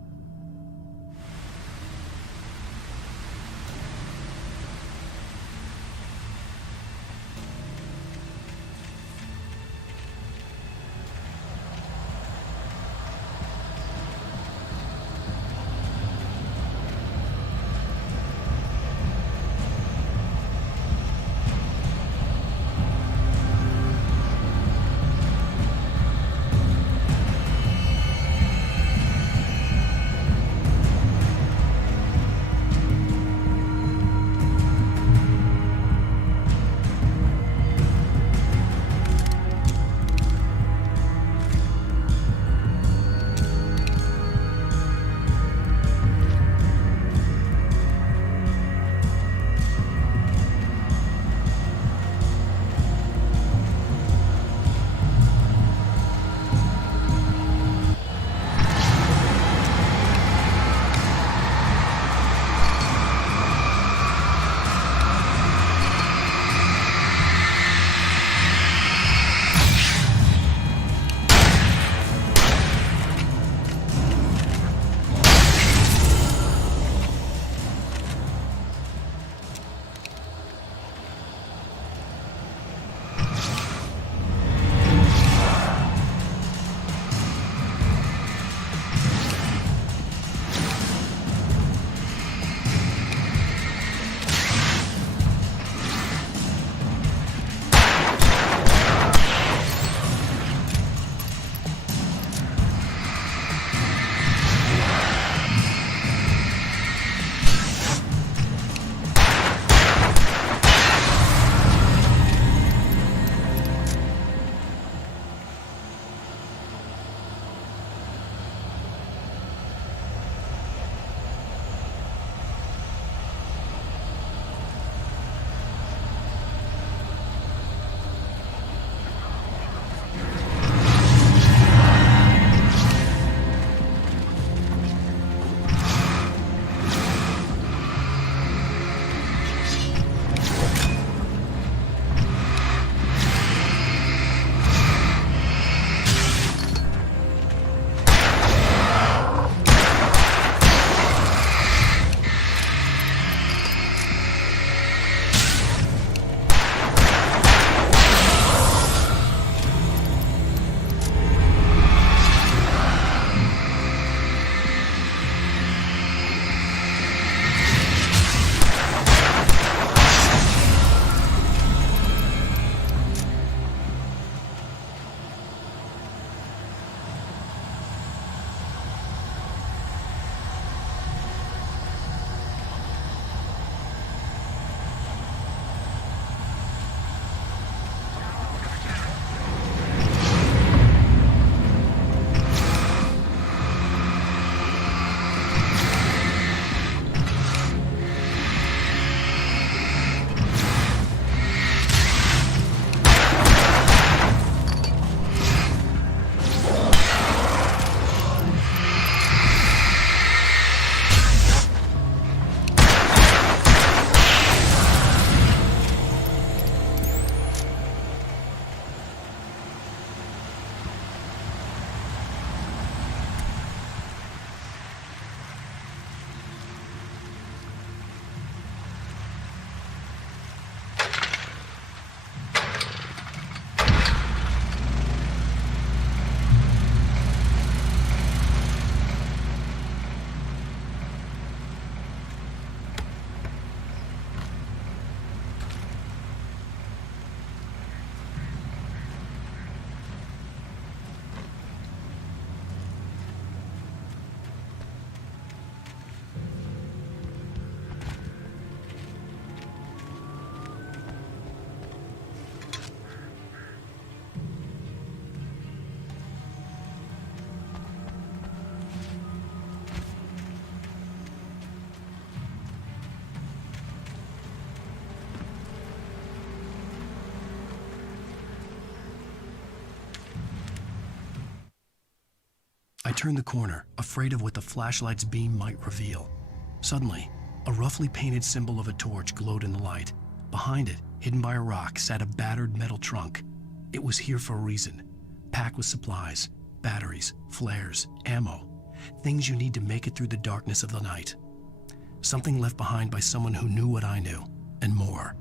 turned the corner, afraid of what the flashlight's beam might reveal. Suddenly, a roughly painted symbol of a torch glowed in the light. Behind it, hidden by a rock, sat a battered metal trunk. It was here for a reason, packed with supplies, batteries, flares, ammo, things you need to make it through the darkness of the night. Something left behind by someone who knew what I knew, and more.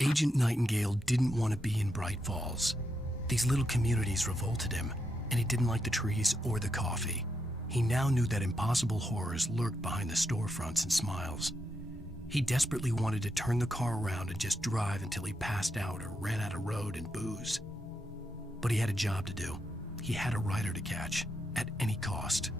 Agent Nightingale didn't want to be in Bright Falls. These little communities revolted him, and he didn't like the trees or the coffee. He now knew that impossible horrors lurked behind the storefronts and smiles. He desperately wanted to turn the car around and just drive until he passed out or ran out of road and booze. But he had a job to do. He had a rider to catch, at any cost.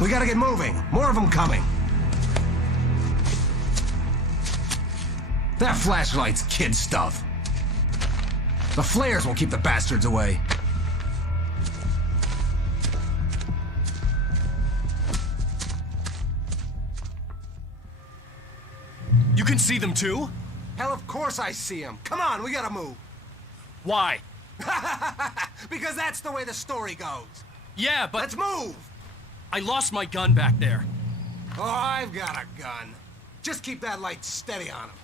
We gotta get moving. More of them coming. That flashlight's kid stuff. The flares will keep the bastards away. You can see them too? Hell, of course I see him. Come on, we gotta move. Why? Because that's the way the story goes. Yeah, but... Let's move! I lost my gun back there. Oh, I've got a gun. Just keep that light steady on him.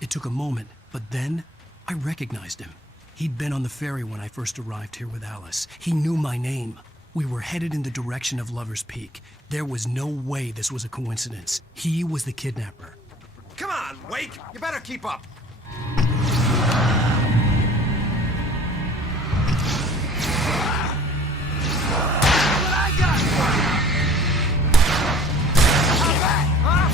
It took a moment, but then I recognized him. He'd been on the ferry when I first arrived here with Alice. He knew my name. We were headed in the direction of Lover's Peak. There was no way this was a coincidence. He was the kidnapper. Come on, Wake! You better keep up. What I got for you? How that, huh?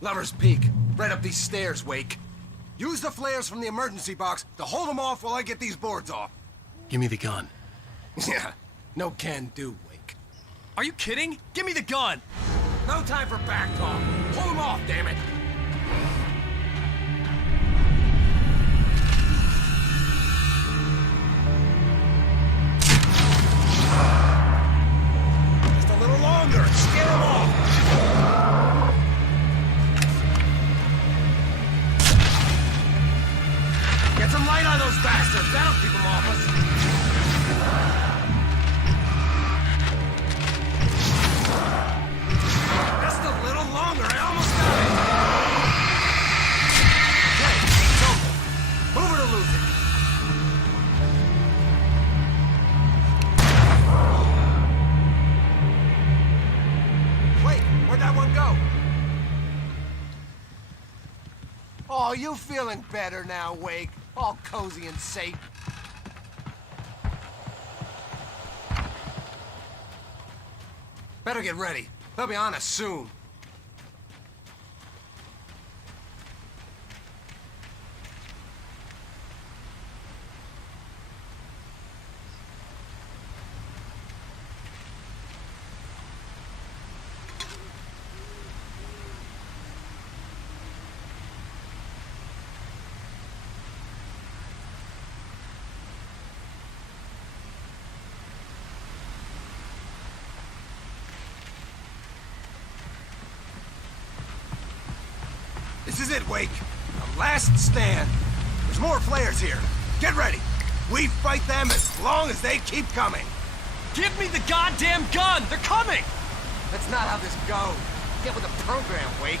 Lover's Peak. Right up these stairs, Wake. Use the flares from the emergency box to hold them off while I get these boards off. Give me the gun. Yeah, no can do, Wake. Are you kidding? Give me the gun! No time for back talk. Hold them off, damn it! Just a little longer. Scare them off. Get some light on those bastards. That'll keep them off us. Just a little longer. I almost got it. Okay, it's open. Move it or lose it. Wait, where'd that one go? Oh, you feeling better now, Wake? All cozy and safe. Better get ready. They'll be on us soon. This is it, Wake. The last stand. There's more flares here. Get ready. We fight them as long as they keep coming. Give me the goddamn gun! They're coming! That's not how this goes. Get with the program, Wake.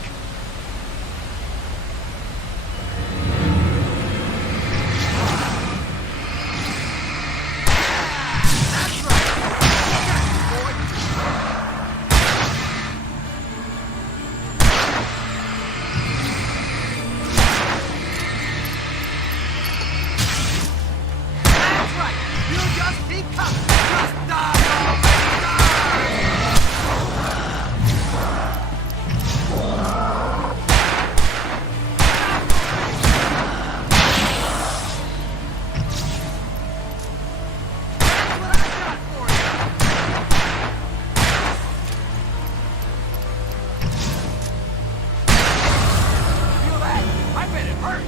That's right. You just keep coming. Just die already, die! Hurry!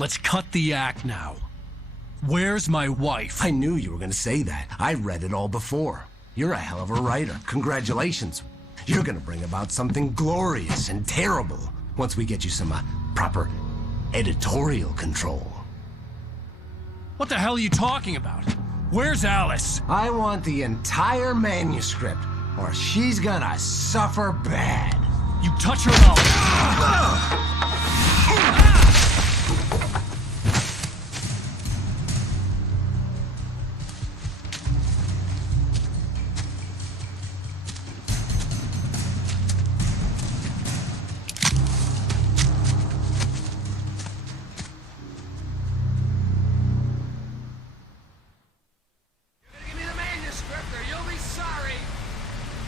Let's cut the act now. Where's my wife? I knew you were gonna say that. I read it all before. You're a hell of a writer. Congratulations. You're gonna bring about something glorious and terrible once we get you some proper editorial control. What the hell are you talking about? Where's Alice? I want the entire manuscript, or she's gonna suffer bad. You touch her and I'll...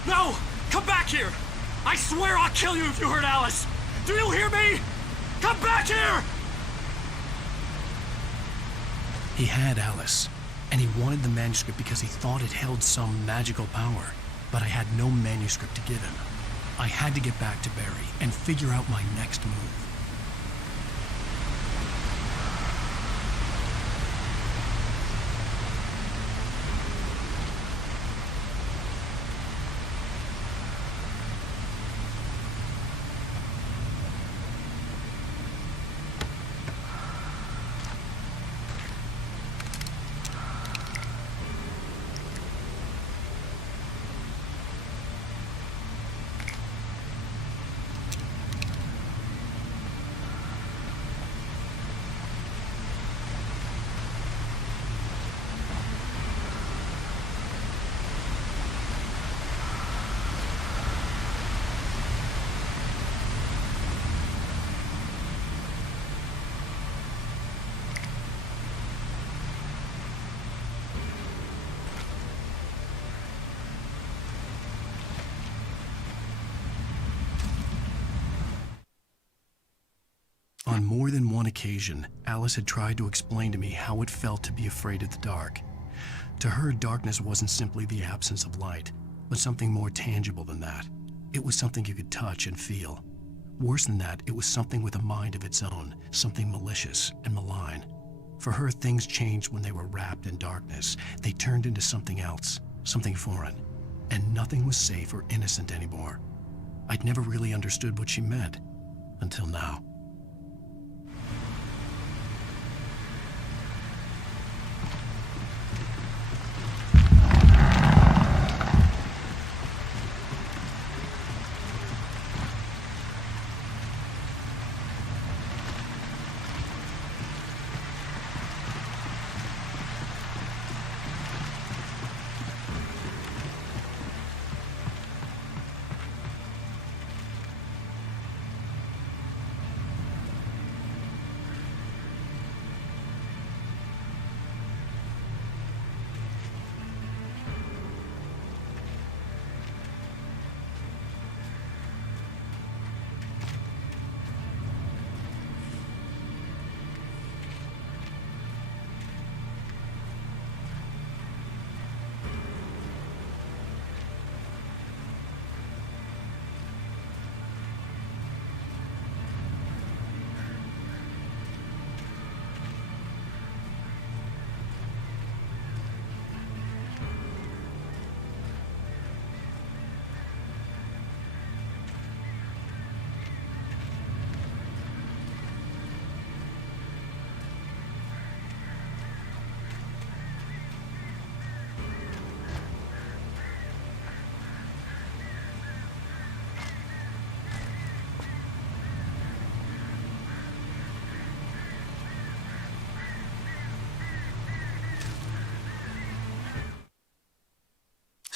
No! Come back here! I swear I'll kill you if you hurt Alice! Do you hear me? Come back here! He had Alice, and he wanted the manuscript because he thought it held some magical power. But I had no manuscript to give him. I had to get back to Barry and figure out my next move. On more than one occasion, Alice had tried to explain to me how it felt to be afraid of the dark. To her, darkness wasn't simply the absence of light, but something more tangible than that. It was something you could touch and feel. Worse than that, it was something with a mind of its own, something malicious and malign. For her, things changed when they were wrapped in darkness. They turned into something else, something foreign, and nothing was safe or innocent anymore. I'd never really understood what she meant, until now.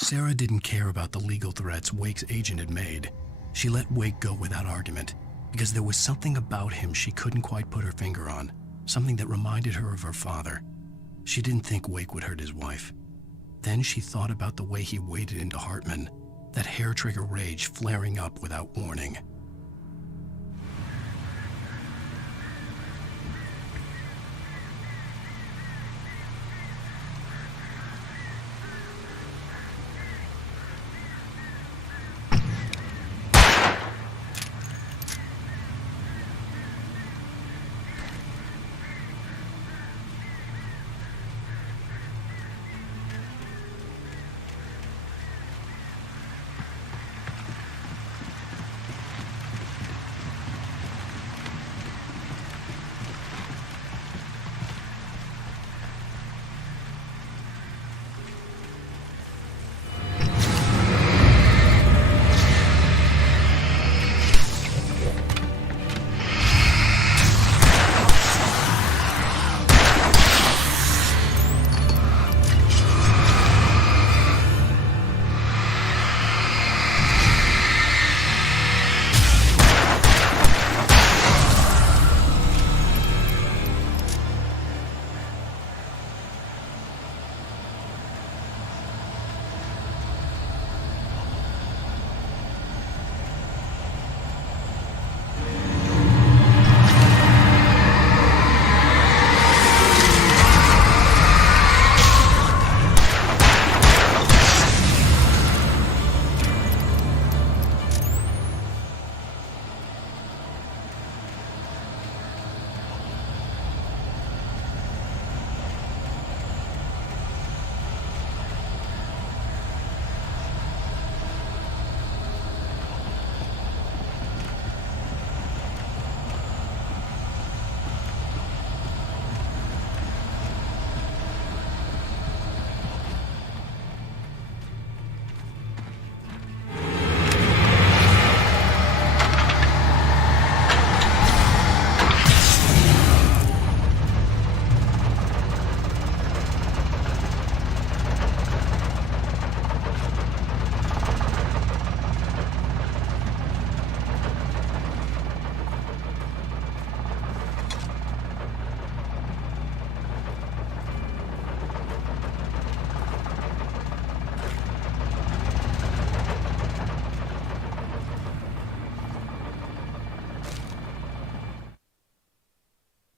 Sarah didn't care about the legal threats Wake's agent had made. She let Wake go without argument, because there was something about him she couldn't quite put her finger on, something that reminded her of her father. She didn't think Wake would hurt his wife. Then she thought about the way he waded into Hartman, that hair-trigger rage flaring up without warning.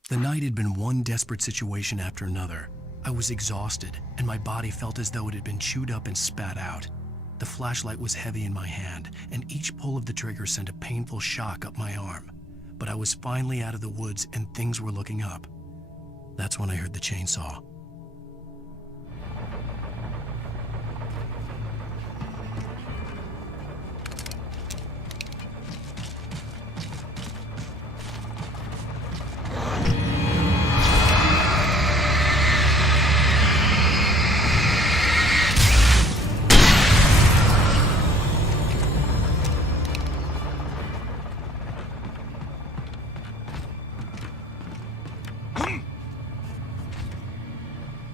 The night had been one desperate situation after another. I was exhausted, and my body felt as though it had been chewed up and spat out. The flashlight was heavy in my hand, and each pull of the trigger sent a painful shock up my arm. But I was finally out of the woods, and things were looking up. That's when I heard the chainsaw.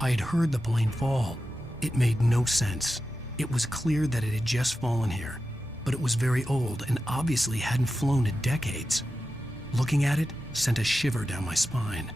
I had heard the plane fall. It made no sense. It was clear that it had just fallen here, but it was very old and obviously hadn't flown in decades. Looking at it sent a shiver down my spine.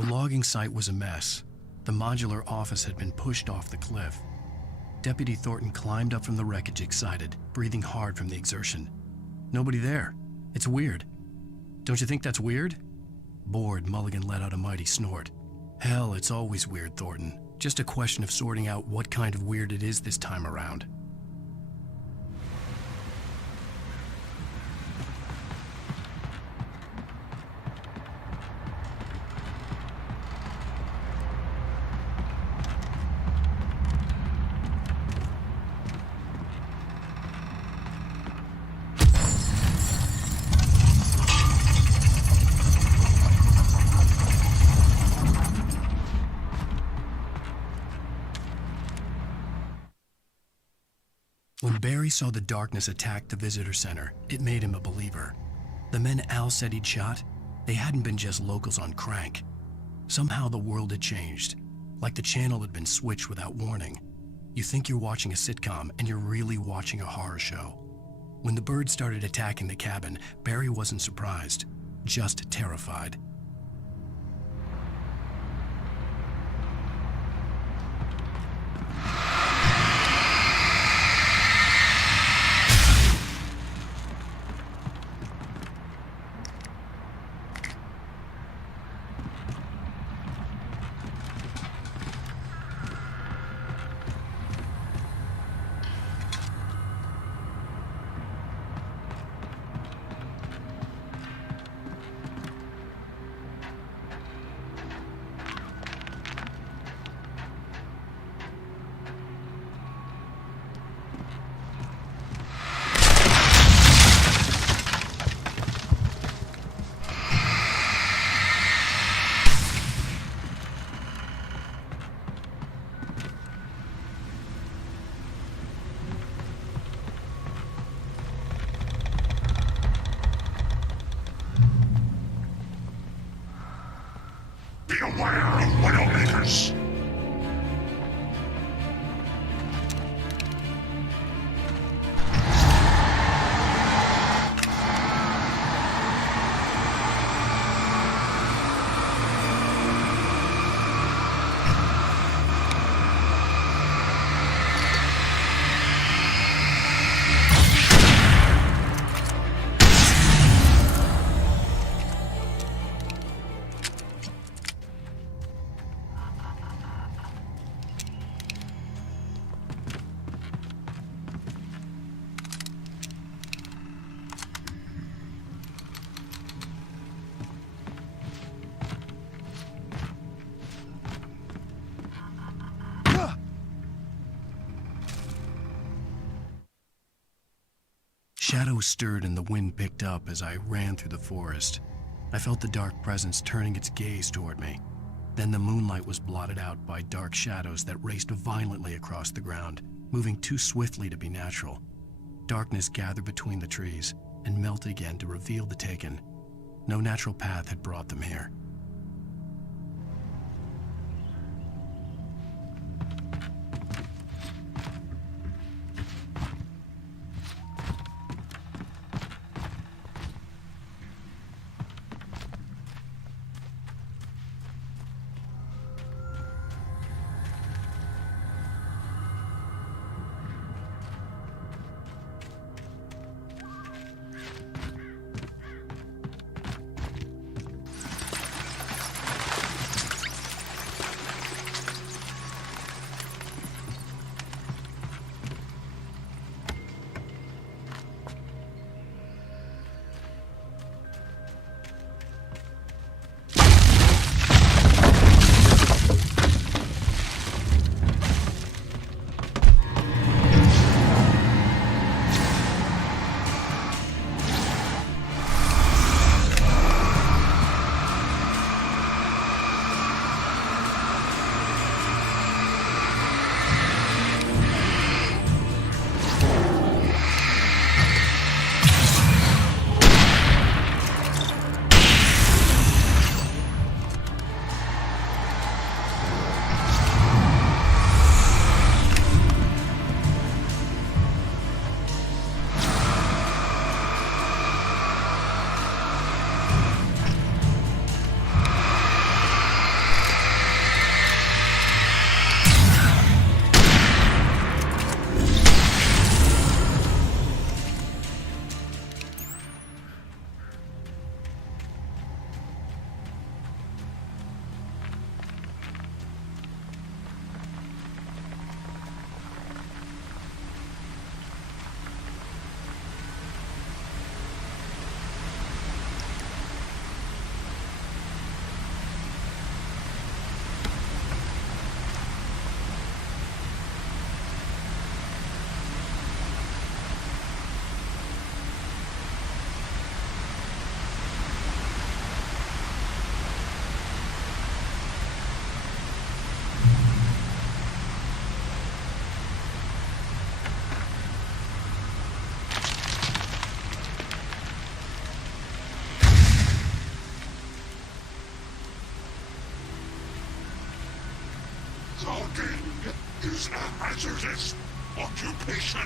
The logging site was a mess. The modular office had been pushed off the cliff. Deputy Thornton climbed up from the wreckage excited, breathing hard from the exertion. Nobody there. It's weird. Don't you think that's weird? Bored, Mulligan let out a mighty snort. Hell, it's always weird, Thornton. Just a question of sorting out what kind of weird it is this time around. When Barry saw the darkness attack the visitor center, it made him a believer. The men Al said he'd shot, they hadn't been just locals on crank. Somehow the world had changed, like the channel had been switched without warning. You think you're watching a sitcom, and you're really watching a horror show. When the birds started attacking the cabin, Barry wasn't surprised, just terrified. Shadows stirred and the wind picked up as I ran through the forest. I felt the dark presence turning its gaze toward me. Then the moonlight was blotted out by dark shadows that raced violently across the ground, moving too swiftly to be natural. Darkness gathered between the trees and melted again to reveal the Taken. No natural path had brought them here. Talking is a hazardous occupation.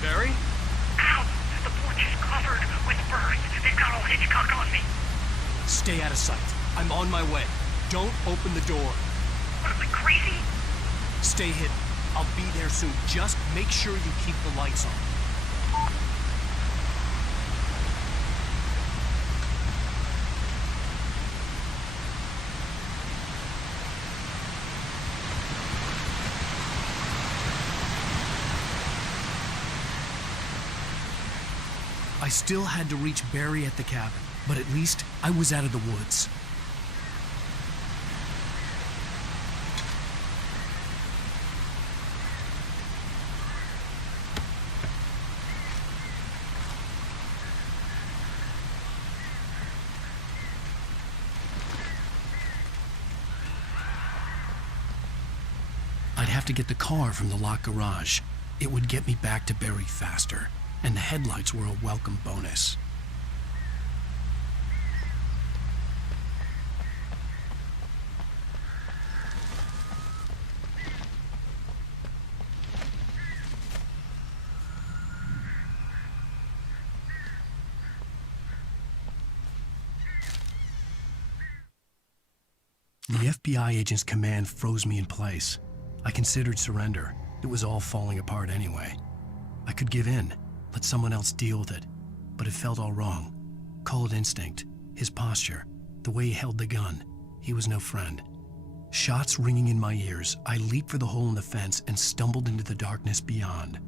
Barry? Ow! The porch is covered with birds. They've got old Hitchcock on me. Stay out of sight. I'm on my way. Don't open the door. What am I, crazy? Stay hidden. I'll be there soon. Just make sure you keep the lights on. I still had to reach Barry at the cabin, but at least I was out of the woods. have to get the car from the locked garage. It would get me back to Barry faster, and the headlights were a welcome bonus. The FBI agent's command froze me in place. I considered surrender. It was all falling apart anyway. I could give in, let someone else deal with it, but it felt all wrong. Call it instinct, his posture, the way he held the gun. He was no friend. Shots ringing in my ears, I leaped for the hole in the fence and stumbled into the darkness beyond.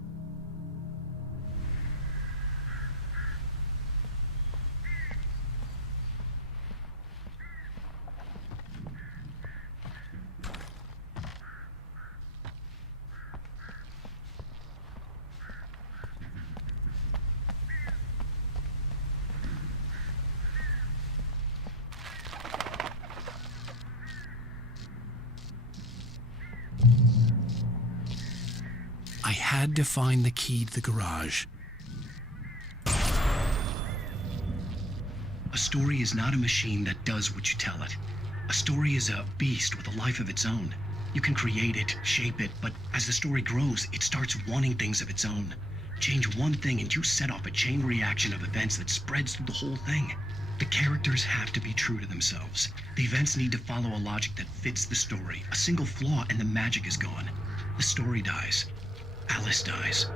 I had to find the key to the garage. A story is not a machine that does what you tell it. A story is a beast with a life of its own. You can create it, shape it, but as the story grows, it starts wanting things of its own. Change one thing and you set off a chain reaction of events that spreads through the whole thing. The characters have to be true to themselves. The events need to follow a logic that fits the story. A single flaw and the magic is gone. The story dies. Alice dies.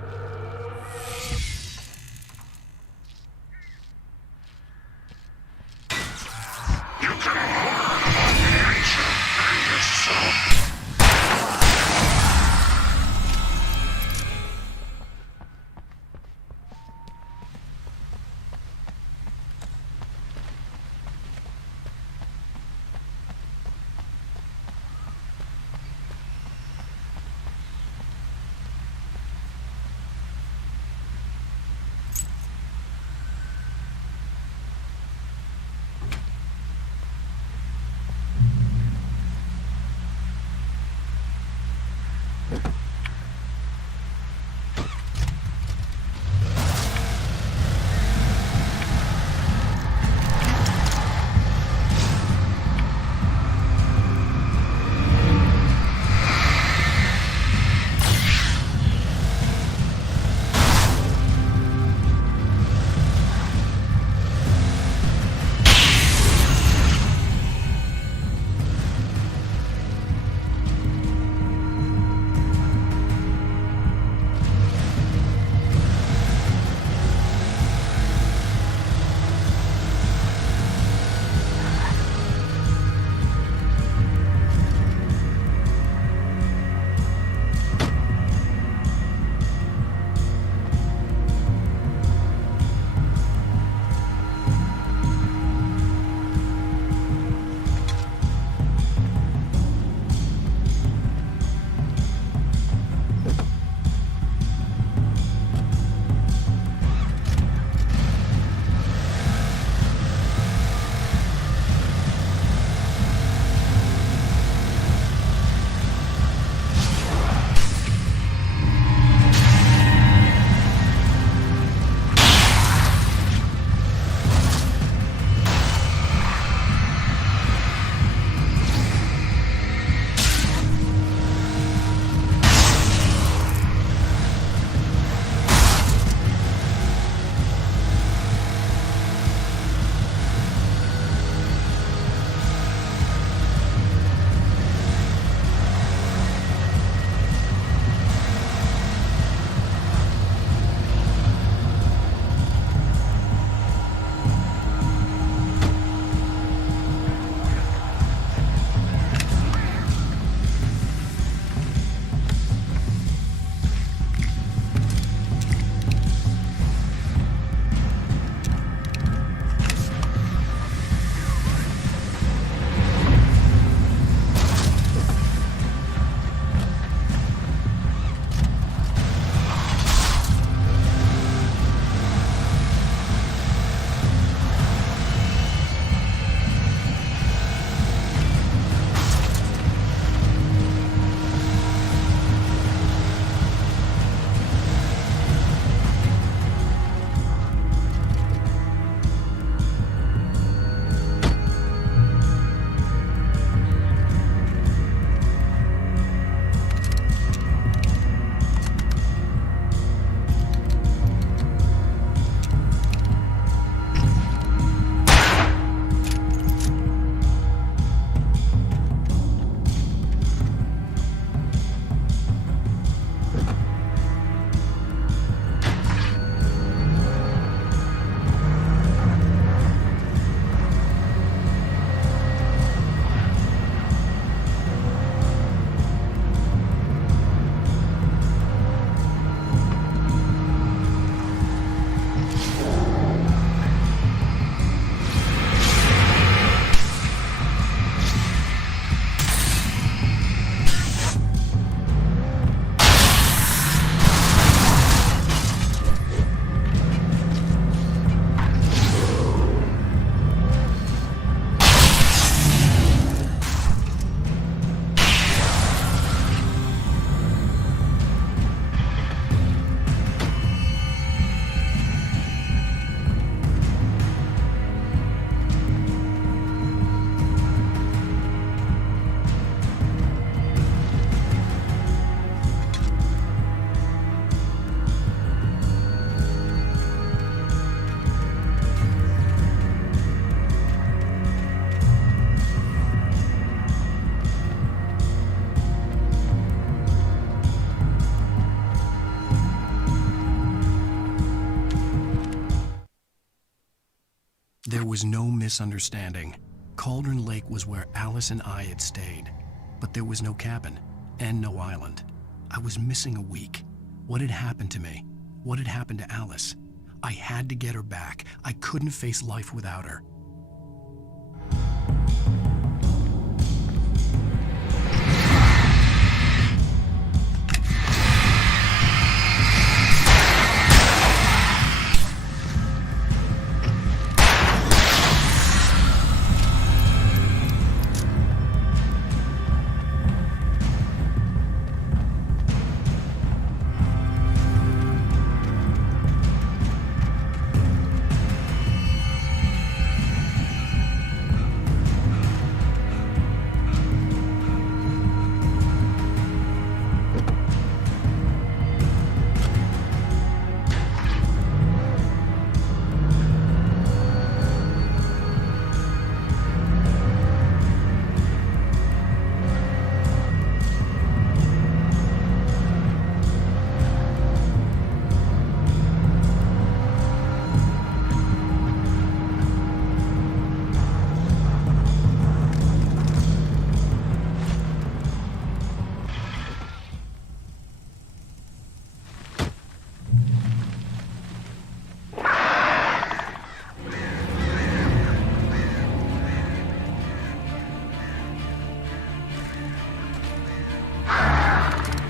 There was no misunderstanding. Cauldron Lake was where Alice and I had stayed, but there was no cabin and no island. I was missing a week. What had happened to me? What had happened to Alice? I had to get her back. I couldn't face life without her.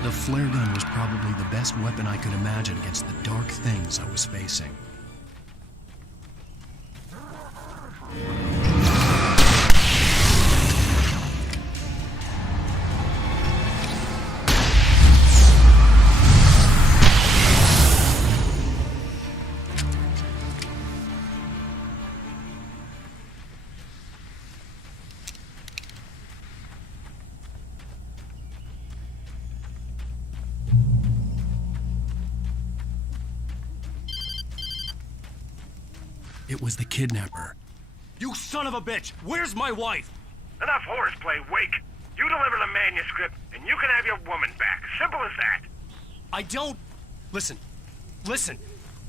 The flare gun was probably the best weapon I could imagine against the dark things I was facing. It was the kidnapper. You son of a bitch! Where's my wife? Enough horseplay, Wake. You deliver the manuscript, and you can have your woman back. Simple as that. I don't... Listen.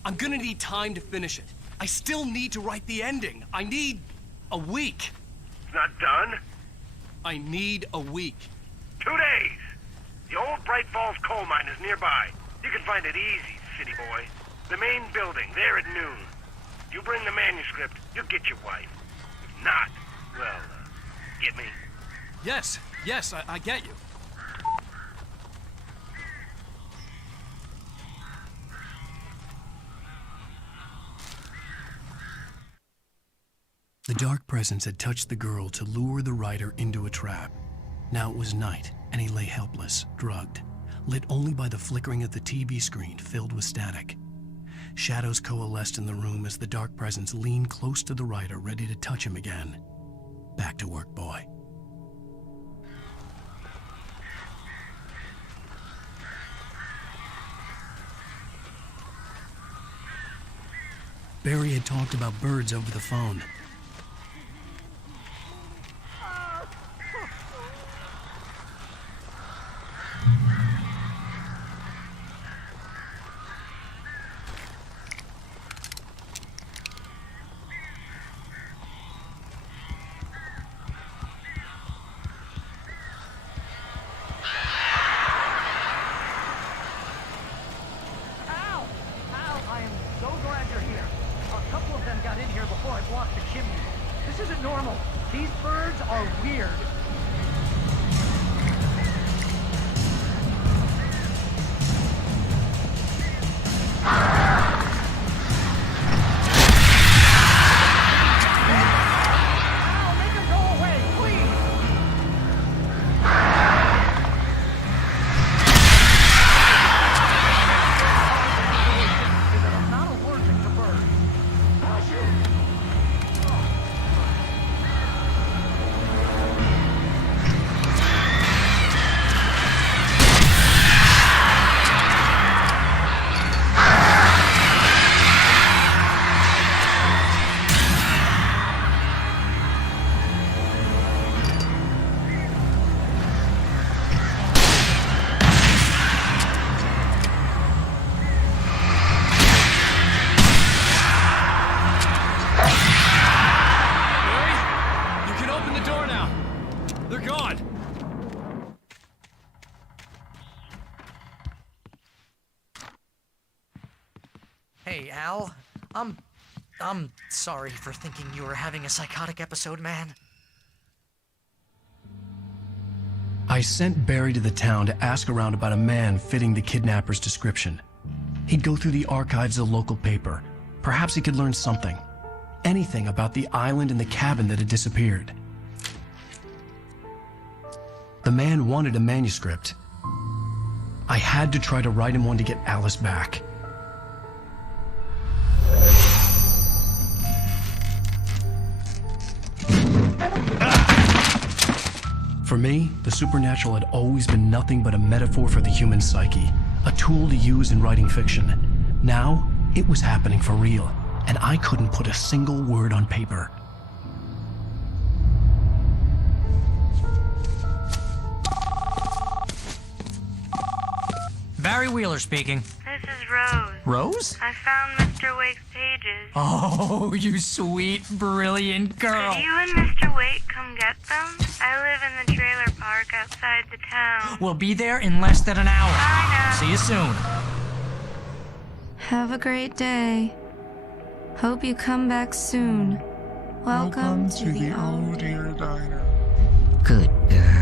I'm gonna need time to finish it. I still need to write the ending. I need a week. It's not done? I need a week. 2 days. The old Bright Falls coal mine is nearby. You can find it easy, city boy. The main building, there at noon. You bring the manuscript, you'll get your wife. If not, well, get me? Yes, I get you. The dark presence had touched the girl to lure the writer into a trap. Now it was night, and he lay helpless, drugged, lit only by the flickering of the TV screen filled with static. Shadows coalesced in the room as the dark presence leaned close to the writer, ready to touch him again. Back to work, boy. Barry had talked about birds over the phone. Al. I'm sorry for thinking you were having a psychotic episode, man. I sent Barry to the town to ask around about a man fitting the kidnapper's description. He'd go through the archives of the local paper. Perhaps he could learn something. Anything about the island and the cabin that had disappeared. The man wanted a manuscript. I had to try to write him one to get Alice back. For me, the supernatural had always been nothing but a metaphor for the human psyche, a tool to use in writing fiction. Now, it was happening for real, and I couldn't put a single word on paper. Barry Wheeler speaking. This is Rose. Rose? I found Mr. Wake's pages. Oh, you sweet, brilliant girl. Could you and Mr. Wake come get them? I live in the trailer park outside the town. We'll be there in less than an hour. Bye now. See you soon. Have a great day. Hope you come back soon. Welcome to the Old Deer Diner. Good girl.